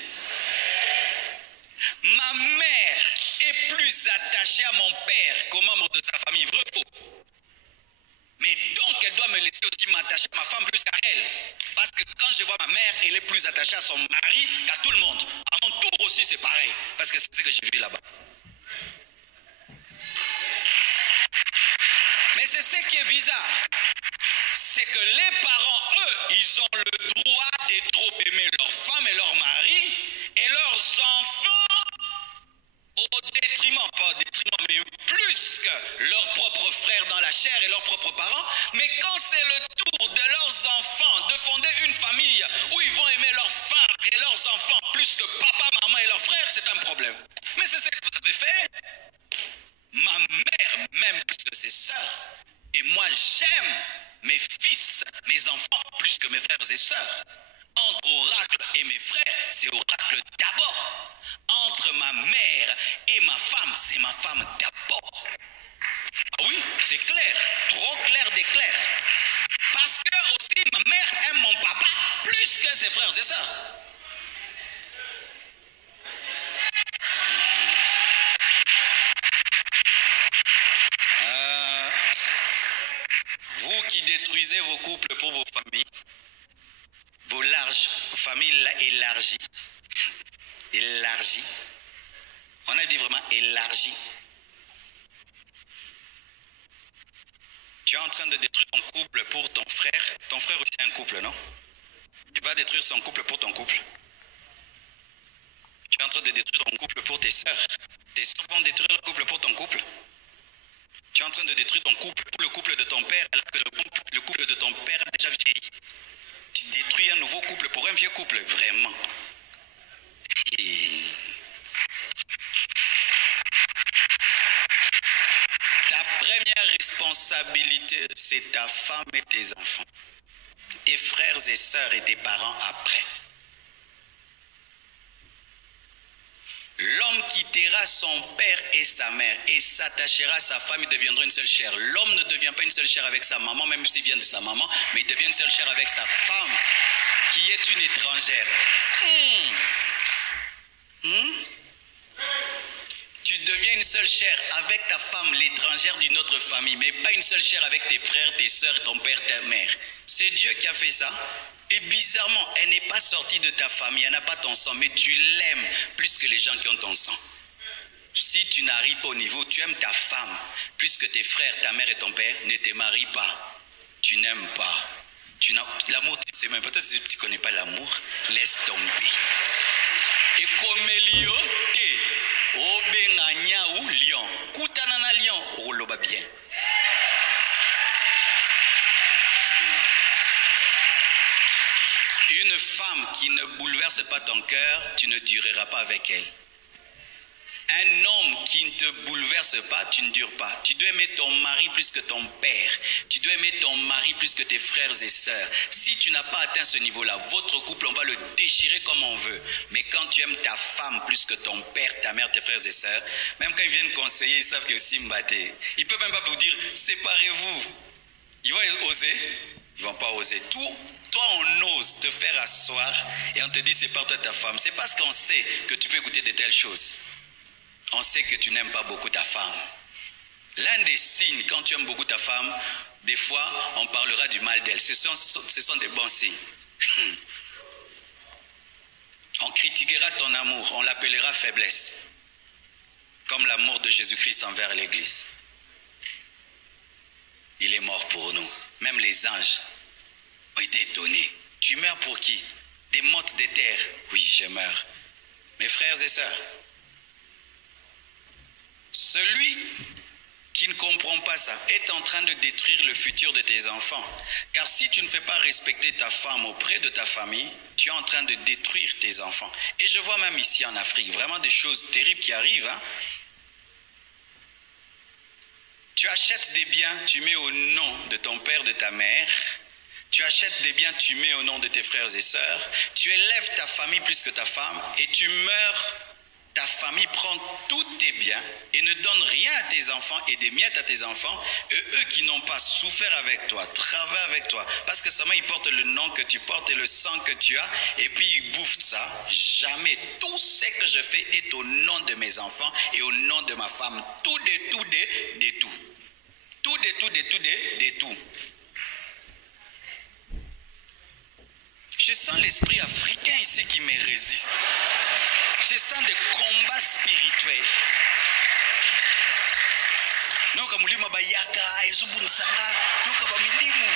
Ma mère est plus attachée à mon père qu'aux membres de sa famille, vrai ou faux? Mais donc elle doit me laisser aussi m'attacher à ma femme plus qu'à elle. Parce que quand je vois ma mère, elle est plus attachée à son mari qu'à tout le monde. À mon tour aussi c'est pareil, parce que c'est ce que j'ai vu là-bas. Mais c'est ce qui est bizarre. C'est que les parents, eux, ils ont le droit de trop aimer leur femme et leur mari et leurs enfants au détriment, pas au détriment, mais plus que leurs propres frères dans la chair et leurs propres parents. Mais quand c'est le tour de leurs enfants de fonder une famille où ils vont aimer leurs femmes et leurs enfants plus que papa, maman et leurs frères, c'est un problème. Mais c'est ce que vous avez fait. Ma mère m'aime plus que ses sœurs. Et moi, j'aime mes fils, mes enfants, plus que mes frères et sœurs. Entre Oracle et mes frères, c'est Oracle d'abord. Entre ma mère et ma femme, c'est ma femme d'abord. Ah oui, c'est clair, trop clair d'éclair. Parce que aussi ma mère aime mon papa plus que ses frères et sœurs. Vous qui détruisez vos couples pour vos familles, vos familles élargies, on a dit vraiment élargies. Tu es en train de détruire ton couple pour ton frère. Ton frère aussi est un couple, non? Tu vas détruire son couple pour ton couple. Tu es en train de détruire ton couple pour tes sœurs. Tes sœurs vont détruire leur couple pour ton couple. Tu es en train de détruire ton couple pour le couple de ton père, alors que le couple de ton père a déjà vieilli. Tu détruis un nouveau couple pour un vieux couple, vraiment. Et ta première responsabilité, c'est ta femme et tes enfants. Tes frères et sœurs et tes parents après. L'homme quittera son père et sa mère et s'attachera à sa femme, il deviendra une seule chair. L'homme ne devient pas une seule chair avec sa maman, même s'il vient de sa maman, mais il devient une seule chair avec sa femme, qui est une étrangère. Tu deviens une seule chair avec ta femme, l'étrangère d'une autre famille, mais pas une seule chair avec tes frères, tes sœurs, ton père, ta mère. C'est Dieu qui a fait ça. Et bizarrement, elle n'est pas sortie de ta famille, elle n'a pas ton sang, mais tu l'aimes plus que les gens qui ont ton sang. Si tu n'arrives pas au niveau, tu aimes ta femme plus que tes frères, ta mère et ton père, ne te marie pas. Tu n'aimes pas. L'amour, tu ne sais même pas, si tu ne connais pas l'amour, laisse tomber. Et comme lion, Obenganya ou lion, Koutanana lion, Roloba bien. Une femme qui ne bouleverse pas ton cœur, tu ne dureras pas avec elle. Un homme qui ne te bouleverse pas, tu ne dures pas. Tu dois aimer ton mari plus que ton père. Tu dois aimer ton mari plus que tes frères et sœurs. Si tu n'as pas atteint ce niveau-là, votre couple, on va le déchirer comme on veut. Mais quand tu aimes ta femme plus que ton père, ta mère, tes frères et sœurs, même quand ils viennent conseiller, ils savent que si mbaté, ils ne peuvent même pas vous dire séparez-vous. Ils vont oser? Ils ne vont pas oser. Toi, on ose te faire asseoir et on te dit sépare-toi de ta femme. C'est parce qu'on sait que tu peux écouter de telles choses. On sait que tu n'aimes pas beaucoup ta femme. L'un des signes, quand tu aimes beaucoup ta femme, des fois, on parlera du mal d'elle. Ce sont des bons signes. On critiquera ton amour, on l'appellera faiblesse. Comme l'amour de Jésus-Christ envers l'Église. Il est mort pour nous. Même les anges ont été étonnés. Tu meurs pour qui? Des mottes de terre. Oui, je meurs. Mes frères et sœurs, celui qui ne comprend pas ça est en train de détruire le futur de tes enfants. Car si tu ne fais pas respecter ta femme auprès de ta famille, tu es en train de détruire tes enfants. Et je vois même ici en Afrique vraiment des choses terribles qui arrivent. Tu achètes des biens, tu mets au nom de ton père, de ta mère. Tu achètes des biens, tu mets au nom de tes frères et sœurs. Tu élèves ta famille plus que ta femme et tu meurs. Ta famille prend tous tes biens et ne donne rien à tes enfants et des miettes à tes enfants. Et eux qui n'ont pas souffert avec toi, travaillent avec toi, parce que seulement ils portent le nom que tu portes et le sang que tu as, et puis ils bouffent ça. Jamais. Tout ce que je fais est au nom de mes enfants et au nom de ma femme. Tout. Tout. Je sens l'esprit africain ici qui me résiste. Je sens des combats spirituels. Noka mulima bayaka ezubu nsanga noka bamilimu.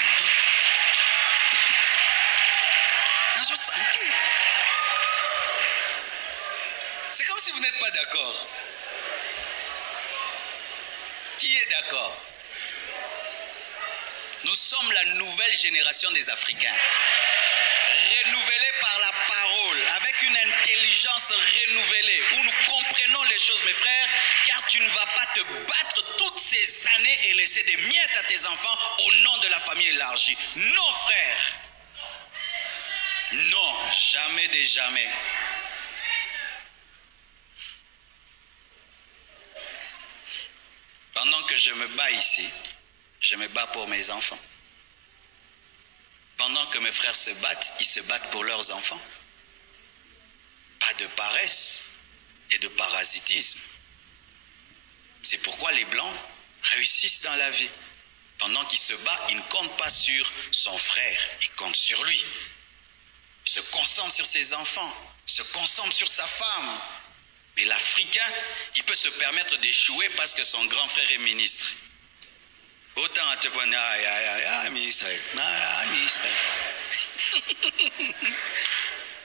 Nazo senti. C'est comme si vous n'êtes pas d'accord. Qui est d'accord? Nous sommes la nouvelle génération des Africains. Renouvelés par la parole, avec une intelligence renouvelée, où nous comprenons les choses, mes frères, car tu ne vas pas te battre toutes ces années et laisser des miettes à tes enfants au nom de la famille élargie. Non, frère. Non, jamais de jamais. Pendant que je me bats ici, je me bats pour mes enfants. Pendant que mes frères se battent, ils se battent pour leurs enfants. Pas de paresse et de parasitisme. C'est pourquoi les Blancs réussissent dans la vie. Pendant qu'il se bat, il ne compte pas sur son frère, il compte sur lui. Il se concentre sur ses enfants, se concentre sur sa femme. Mais l'Africain, il peut se permettre d'échouer parce que son grand frère est ministre. Autant à te prendre, ministre. Ministre.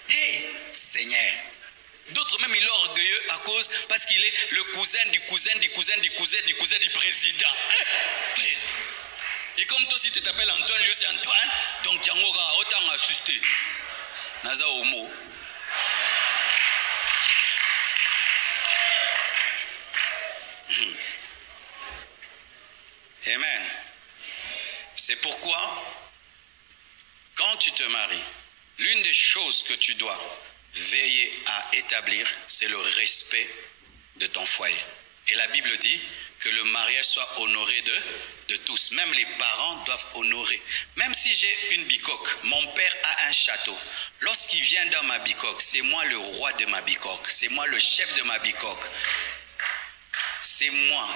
Hé, Seigneur. D'autres même, il est orgueilleux à cause, parce qu'il est le cousin du cousin du cousin du cousin du cousin du président. Et comme toi, si tu t'appelles Antoine, lui c'est Antoine, donc Yangoga autant assister. Naza Homo. Amen. C'est pourquoi, quand tu te maries, l'une des choses que tu dois veiller à établir, c'est le respect de ton foyer. Et la Bible dit que le mariage soit honoré de tous. Même les parents doivent honorer. Même si j'ai une bicoque, mon père a un château. Lorsqu'il vient dans ma bicoque, c'est moi le roi de ma bicoque. C'est moi le chef de ma bicoque. C'est moi.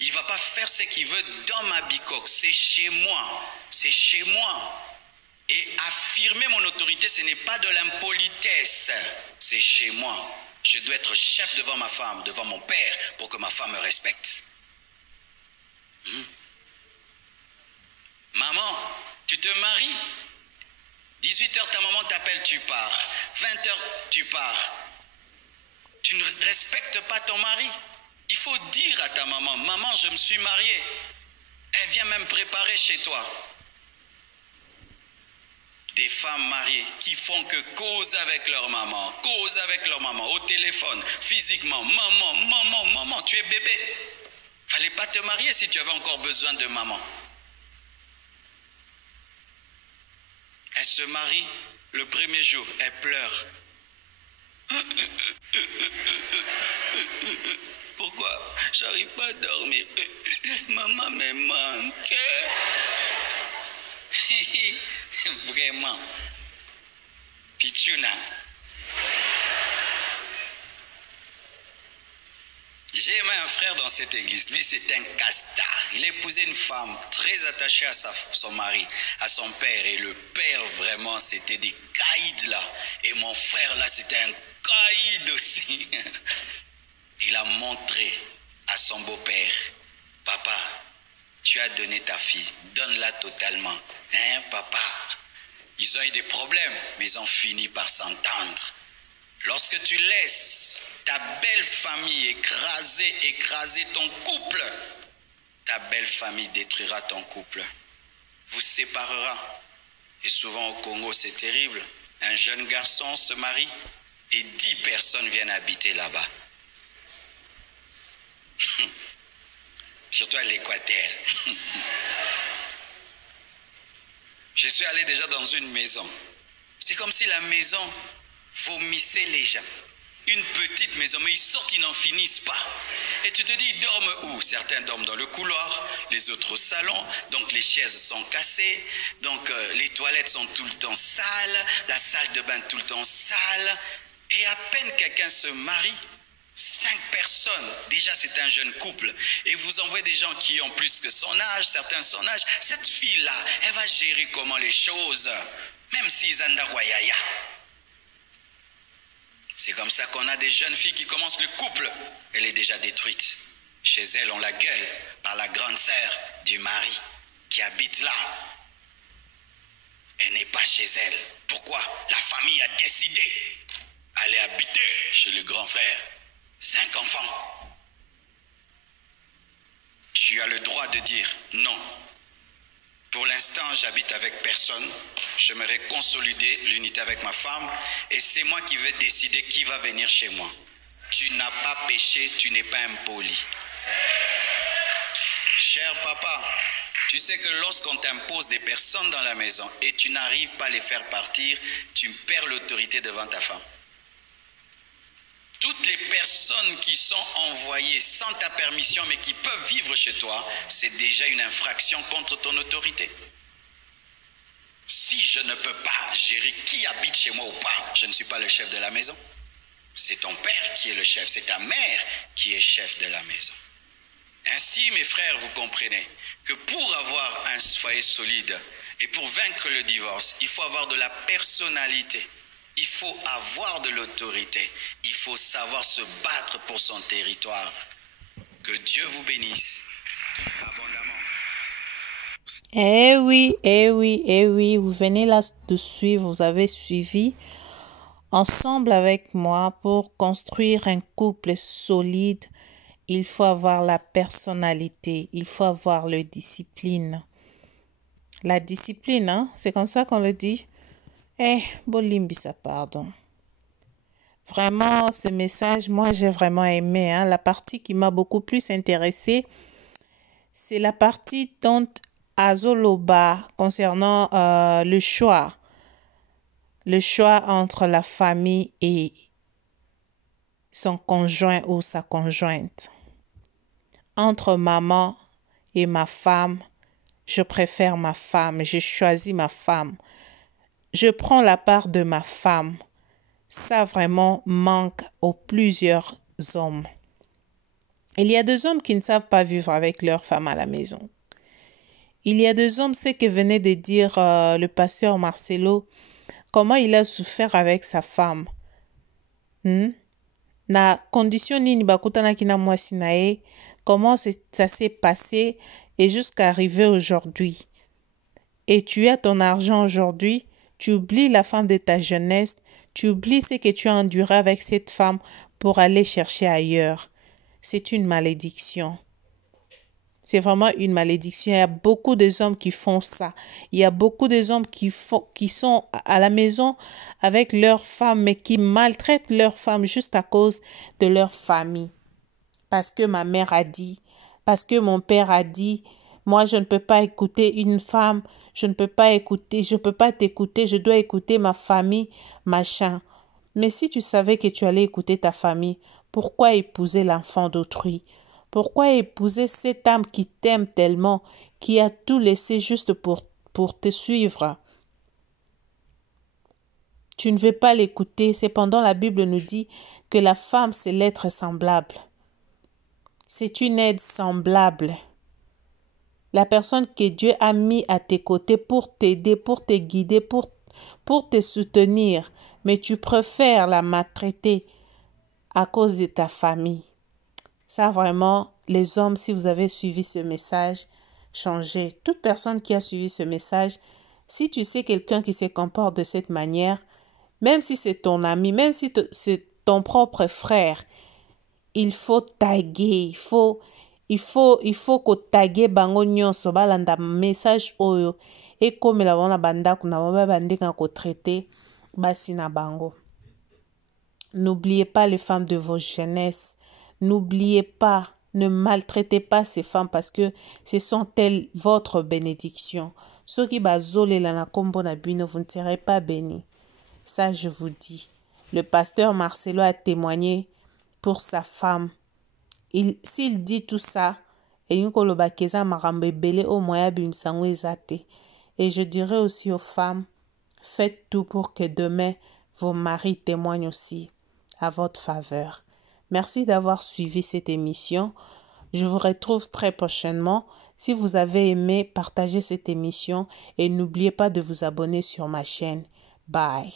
Il ne va pas faire ce qu'il veut dans ma bicoque. C'est chez moi. C'est chez moi. Et affirmer mon autorité, ce n'est pas de l'impolitesse. C'est chez moi. Je dois être chef devant ma femme, devant mon père, pour que ma femme me respecte. Maman, tu te maries. 18h, ta maman t'appelle, tu pars. 20h, tu pars. Tu ne respectes pas ton mari. Il faut dire à ta maman, maman, je me suis marié. Elle vient même préparer chez toi. Des femmes mariées qui font que cause avec leur maman, au téléphone, physiquement. Maman, maman, maman, tu es bébé. Fallait pas te marier si tu avais encore besoin de maman. Elle se marie, le premier jour, elle pleure. Pourquoi j'arrive pas à dormir? Maman me manque. Vraiment. Pichuna. J'ai aimé un frère dans cette église. Lui, c'est un castard. Il a épousé une femme très attachée à son mari, à son père. Et le père, vraiment, c'était des caïds là. Et mon frère là, c'était un caïd aussi. Il a montré à son beau-père, papa, tu as donné ta fille, donne-la totalement. Hein, papa? Ils ont eu des problèmes, mais ils ont fini par s'entendre. Lorsque tu laisses ta belle famille écraser ton couple, ta belle famille détruira ton couple, vous séparera. Et souvent au Congo, c'est terrible. Un jeune garçon se marie et 10 personnes viennent habiter là-bas. Surtout à l'Équateur. Je suis allé déjà dans une maison. C'est comme si la maison vomissait les gens. Une petite maison, mais ils sortent, ils n'en finissent pas. Et tu te dis, ils dorment où? Certains dorment dans le couloir, les autres au salon. Donc les chaises sont cassées. Donc les toilettes sont tout le temps sales. La salle de bain tout le temps sale. Et à peine quelqu'un se marie, 5 personnes, déjà c'est un jeune couple, et vous envoyez des gens qui ont plus que son âge, certains son âge, cette fille-là, elle va gérer comment les choses, même si Zandaroyaya. C'est comme ça qu'on a des jeunes filles qui commencent le couple, elle est déjà détruite. Chez elle, on la gueule par la grande sœur du mari qui habite là. Elle n'est pas chez elle. Pourquoi? La famille a décidé d'aller habiter chez le grand frère. 5 enfants. Tu as le droit de dire non. Pour l'instant, j'habite avec personne. J'aimerais consolider l'unité avec ma femme et c'est moi qui vais décider qui va venir chez moi. Tu n'as pas péché, tu n'es pas impoli. Cher papa, tu sais que lorsqu'on t'impose des personnes dans la maison et tu n'arrives pas à les faire partir, tu perds l'autorité devant ta femme. Toutes les personnes qui sont envoyées sans ta permission mais qui peuvent vivre chez toi, c'est déjà une infraction contre ton autorité. Si je ne peux pas gérer qui habite chez moi ou pas, je ne suis pas le chef de la maison. C'est ton père qui est le chef, c'est ta mère qui est chef de la maison. Ainsi, mes frères, vous comprenez que pour avoir un foyer solide et pour vaincre le divorce, il faut avoir de la personnalité. Il faut avoir de l'autorité. Il faut savoir se battre pour son territoire. Que Dieu vous bénisse abondamment. Eh oui, eh oui, eh oui, vous venez là de suivre, vous avez suivi ensemble avec moi pour construire un couple solide. Il faut avoir la personnalité, il faut avoir la discipline. La discipline, hein, c'est comme ça qu'on le dit. Eh, Bolimbisa, pardon. Vraiment, ce message, moi, j'ai vraiment aimé. Hein. La partie qui m'a beaucoup plus intéressée, c'est la partie dont Azoloba concernant le choix. Le choix entre la famille et son conjoint ou sa conjointe. Entre maman et ma femme, je préfère ma femme, je choisis ma femme. Je prends la part de ma femme. Ça vraiment manque aux plusieurs hommes. Il y a des hommes qui ne savent pas vivre avec leur femme à la maison. Il y a des hommes, c'est que venait de dire le pasteur Marcelo, comment il a souffert avec sa femme. Na condition nini bakutanaki na mwasi na ye, comment ça s'est passé et jusqu'à arriver aujourd'hui. Et tu as ton argent aujourd'hui, tu oublies la femme de ta jeunesse, tu oublies ce que tu as enduré avec cette femme pour aller chercher ailleurs. C'est une malédiction. C'est vraiment une malédiction. Il y a beaucoup de hommes qui font ça. Il y a beaucoup de hommes qui sont à la maison avec leur femme, mais qui maltraitent leur femme juste à cause de leur famille. Parce que ma mère a dit, parce que mon père a dit, moi je ne peux pas écouter une femme, je ne peux pas t'écouter, je dois écouter ma famille, machin. Mais si tu savais que tu allais écouter ta famille, pourquoi épouser l'enfant d'autrui? Pourquoi épouser cette âme qui t'aime tellement, qui a tout laissé juste pour te suivre? Tu ne veux pas l'écouter. Cependant, la Bible nous dit que la femme, c'est l'être semblable. C'est une aide semblable. La personne que Dieu a mis à tes côtés pour t'aider, pour te guider, pour te soutenir. Mais tu préfères la maltraiter à cause de ta famille. Ça, vraiment, les hommes, si vous avez suivi ce message, changez. Toute personne qui a suivi ce message, si tu sais quelqu'un qui se comporte de cette manière, même si c'est ton ami, même si c'est ton propre frère, il faut taguer, il faut ko taguer bango nyonso balanda message oyo et comme la wana bandako na ba bandeka ko traiter basi na bango. N'oubliez pas les femmes de vos jeunesse. N'oubliez pas, ne maltraitez pas ces femmes parce que ce sont elles votre bénédiction. Ceux qui bazole la kombo na bino, vous ne serez pas bénis. Ça, je vous dis. Le pasteur Marcelo a témoigné pour sa femme. S'il dit tout ça, et je dirais aussi aux femmes, faites tout pour que demain, vos maris témoignent aussi à votre faveur. Merci d'avoir suivi cette émission. Je vous retrouve très prochainement. Si vous avez aimé, partagez cette émission et n'oubliez pas de vous abonner sur ma chaîne. Bye.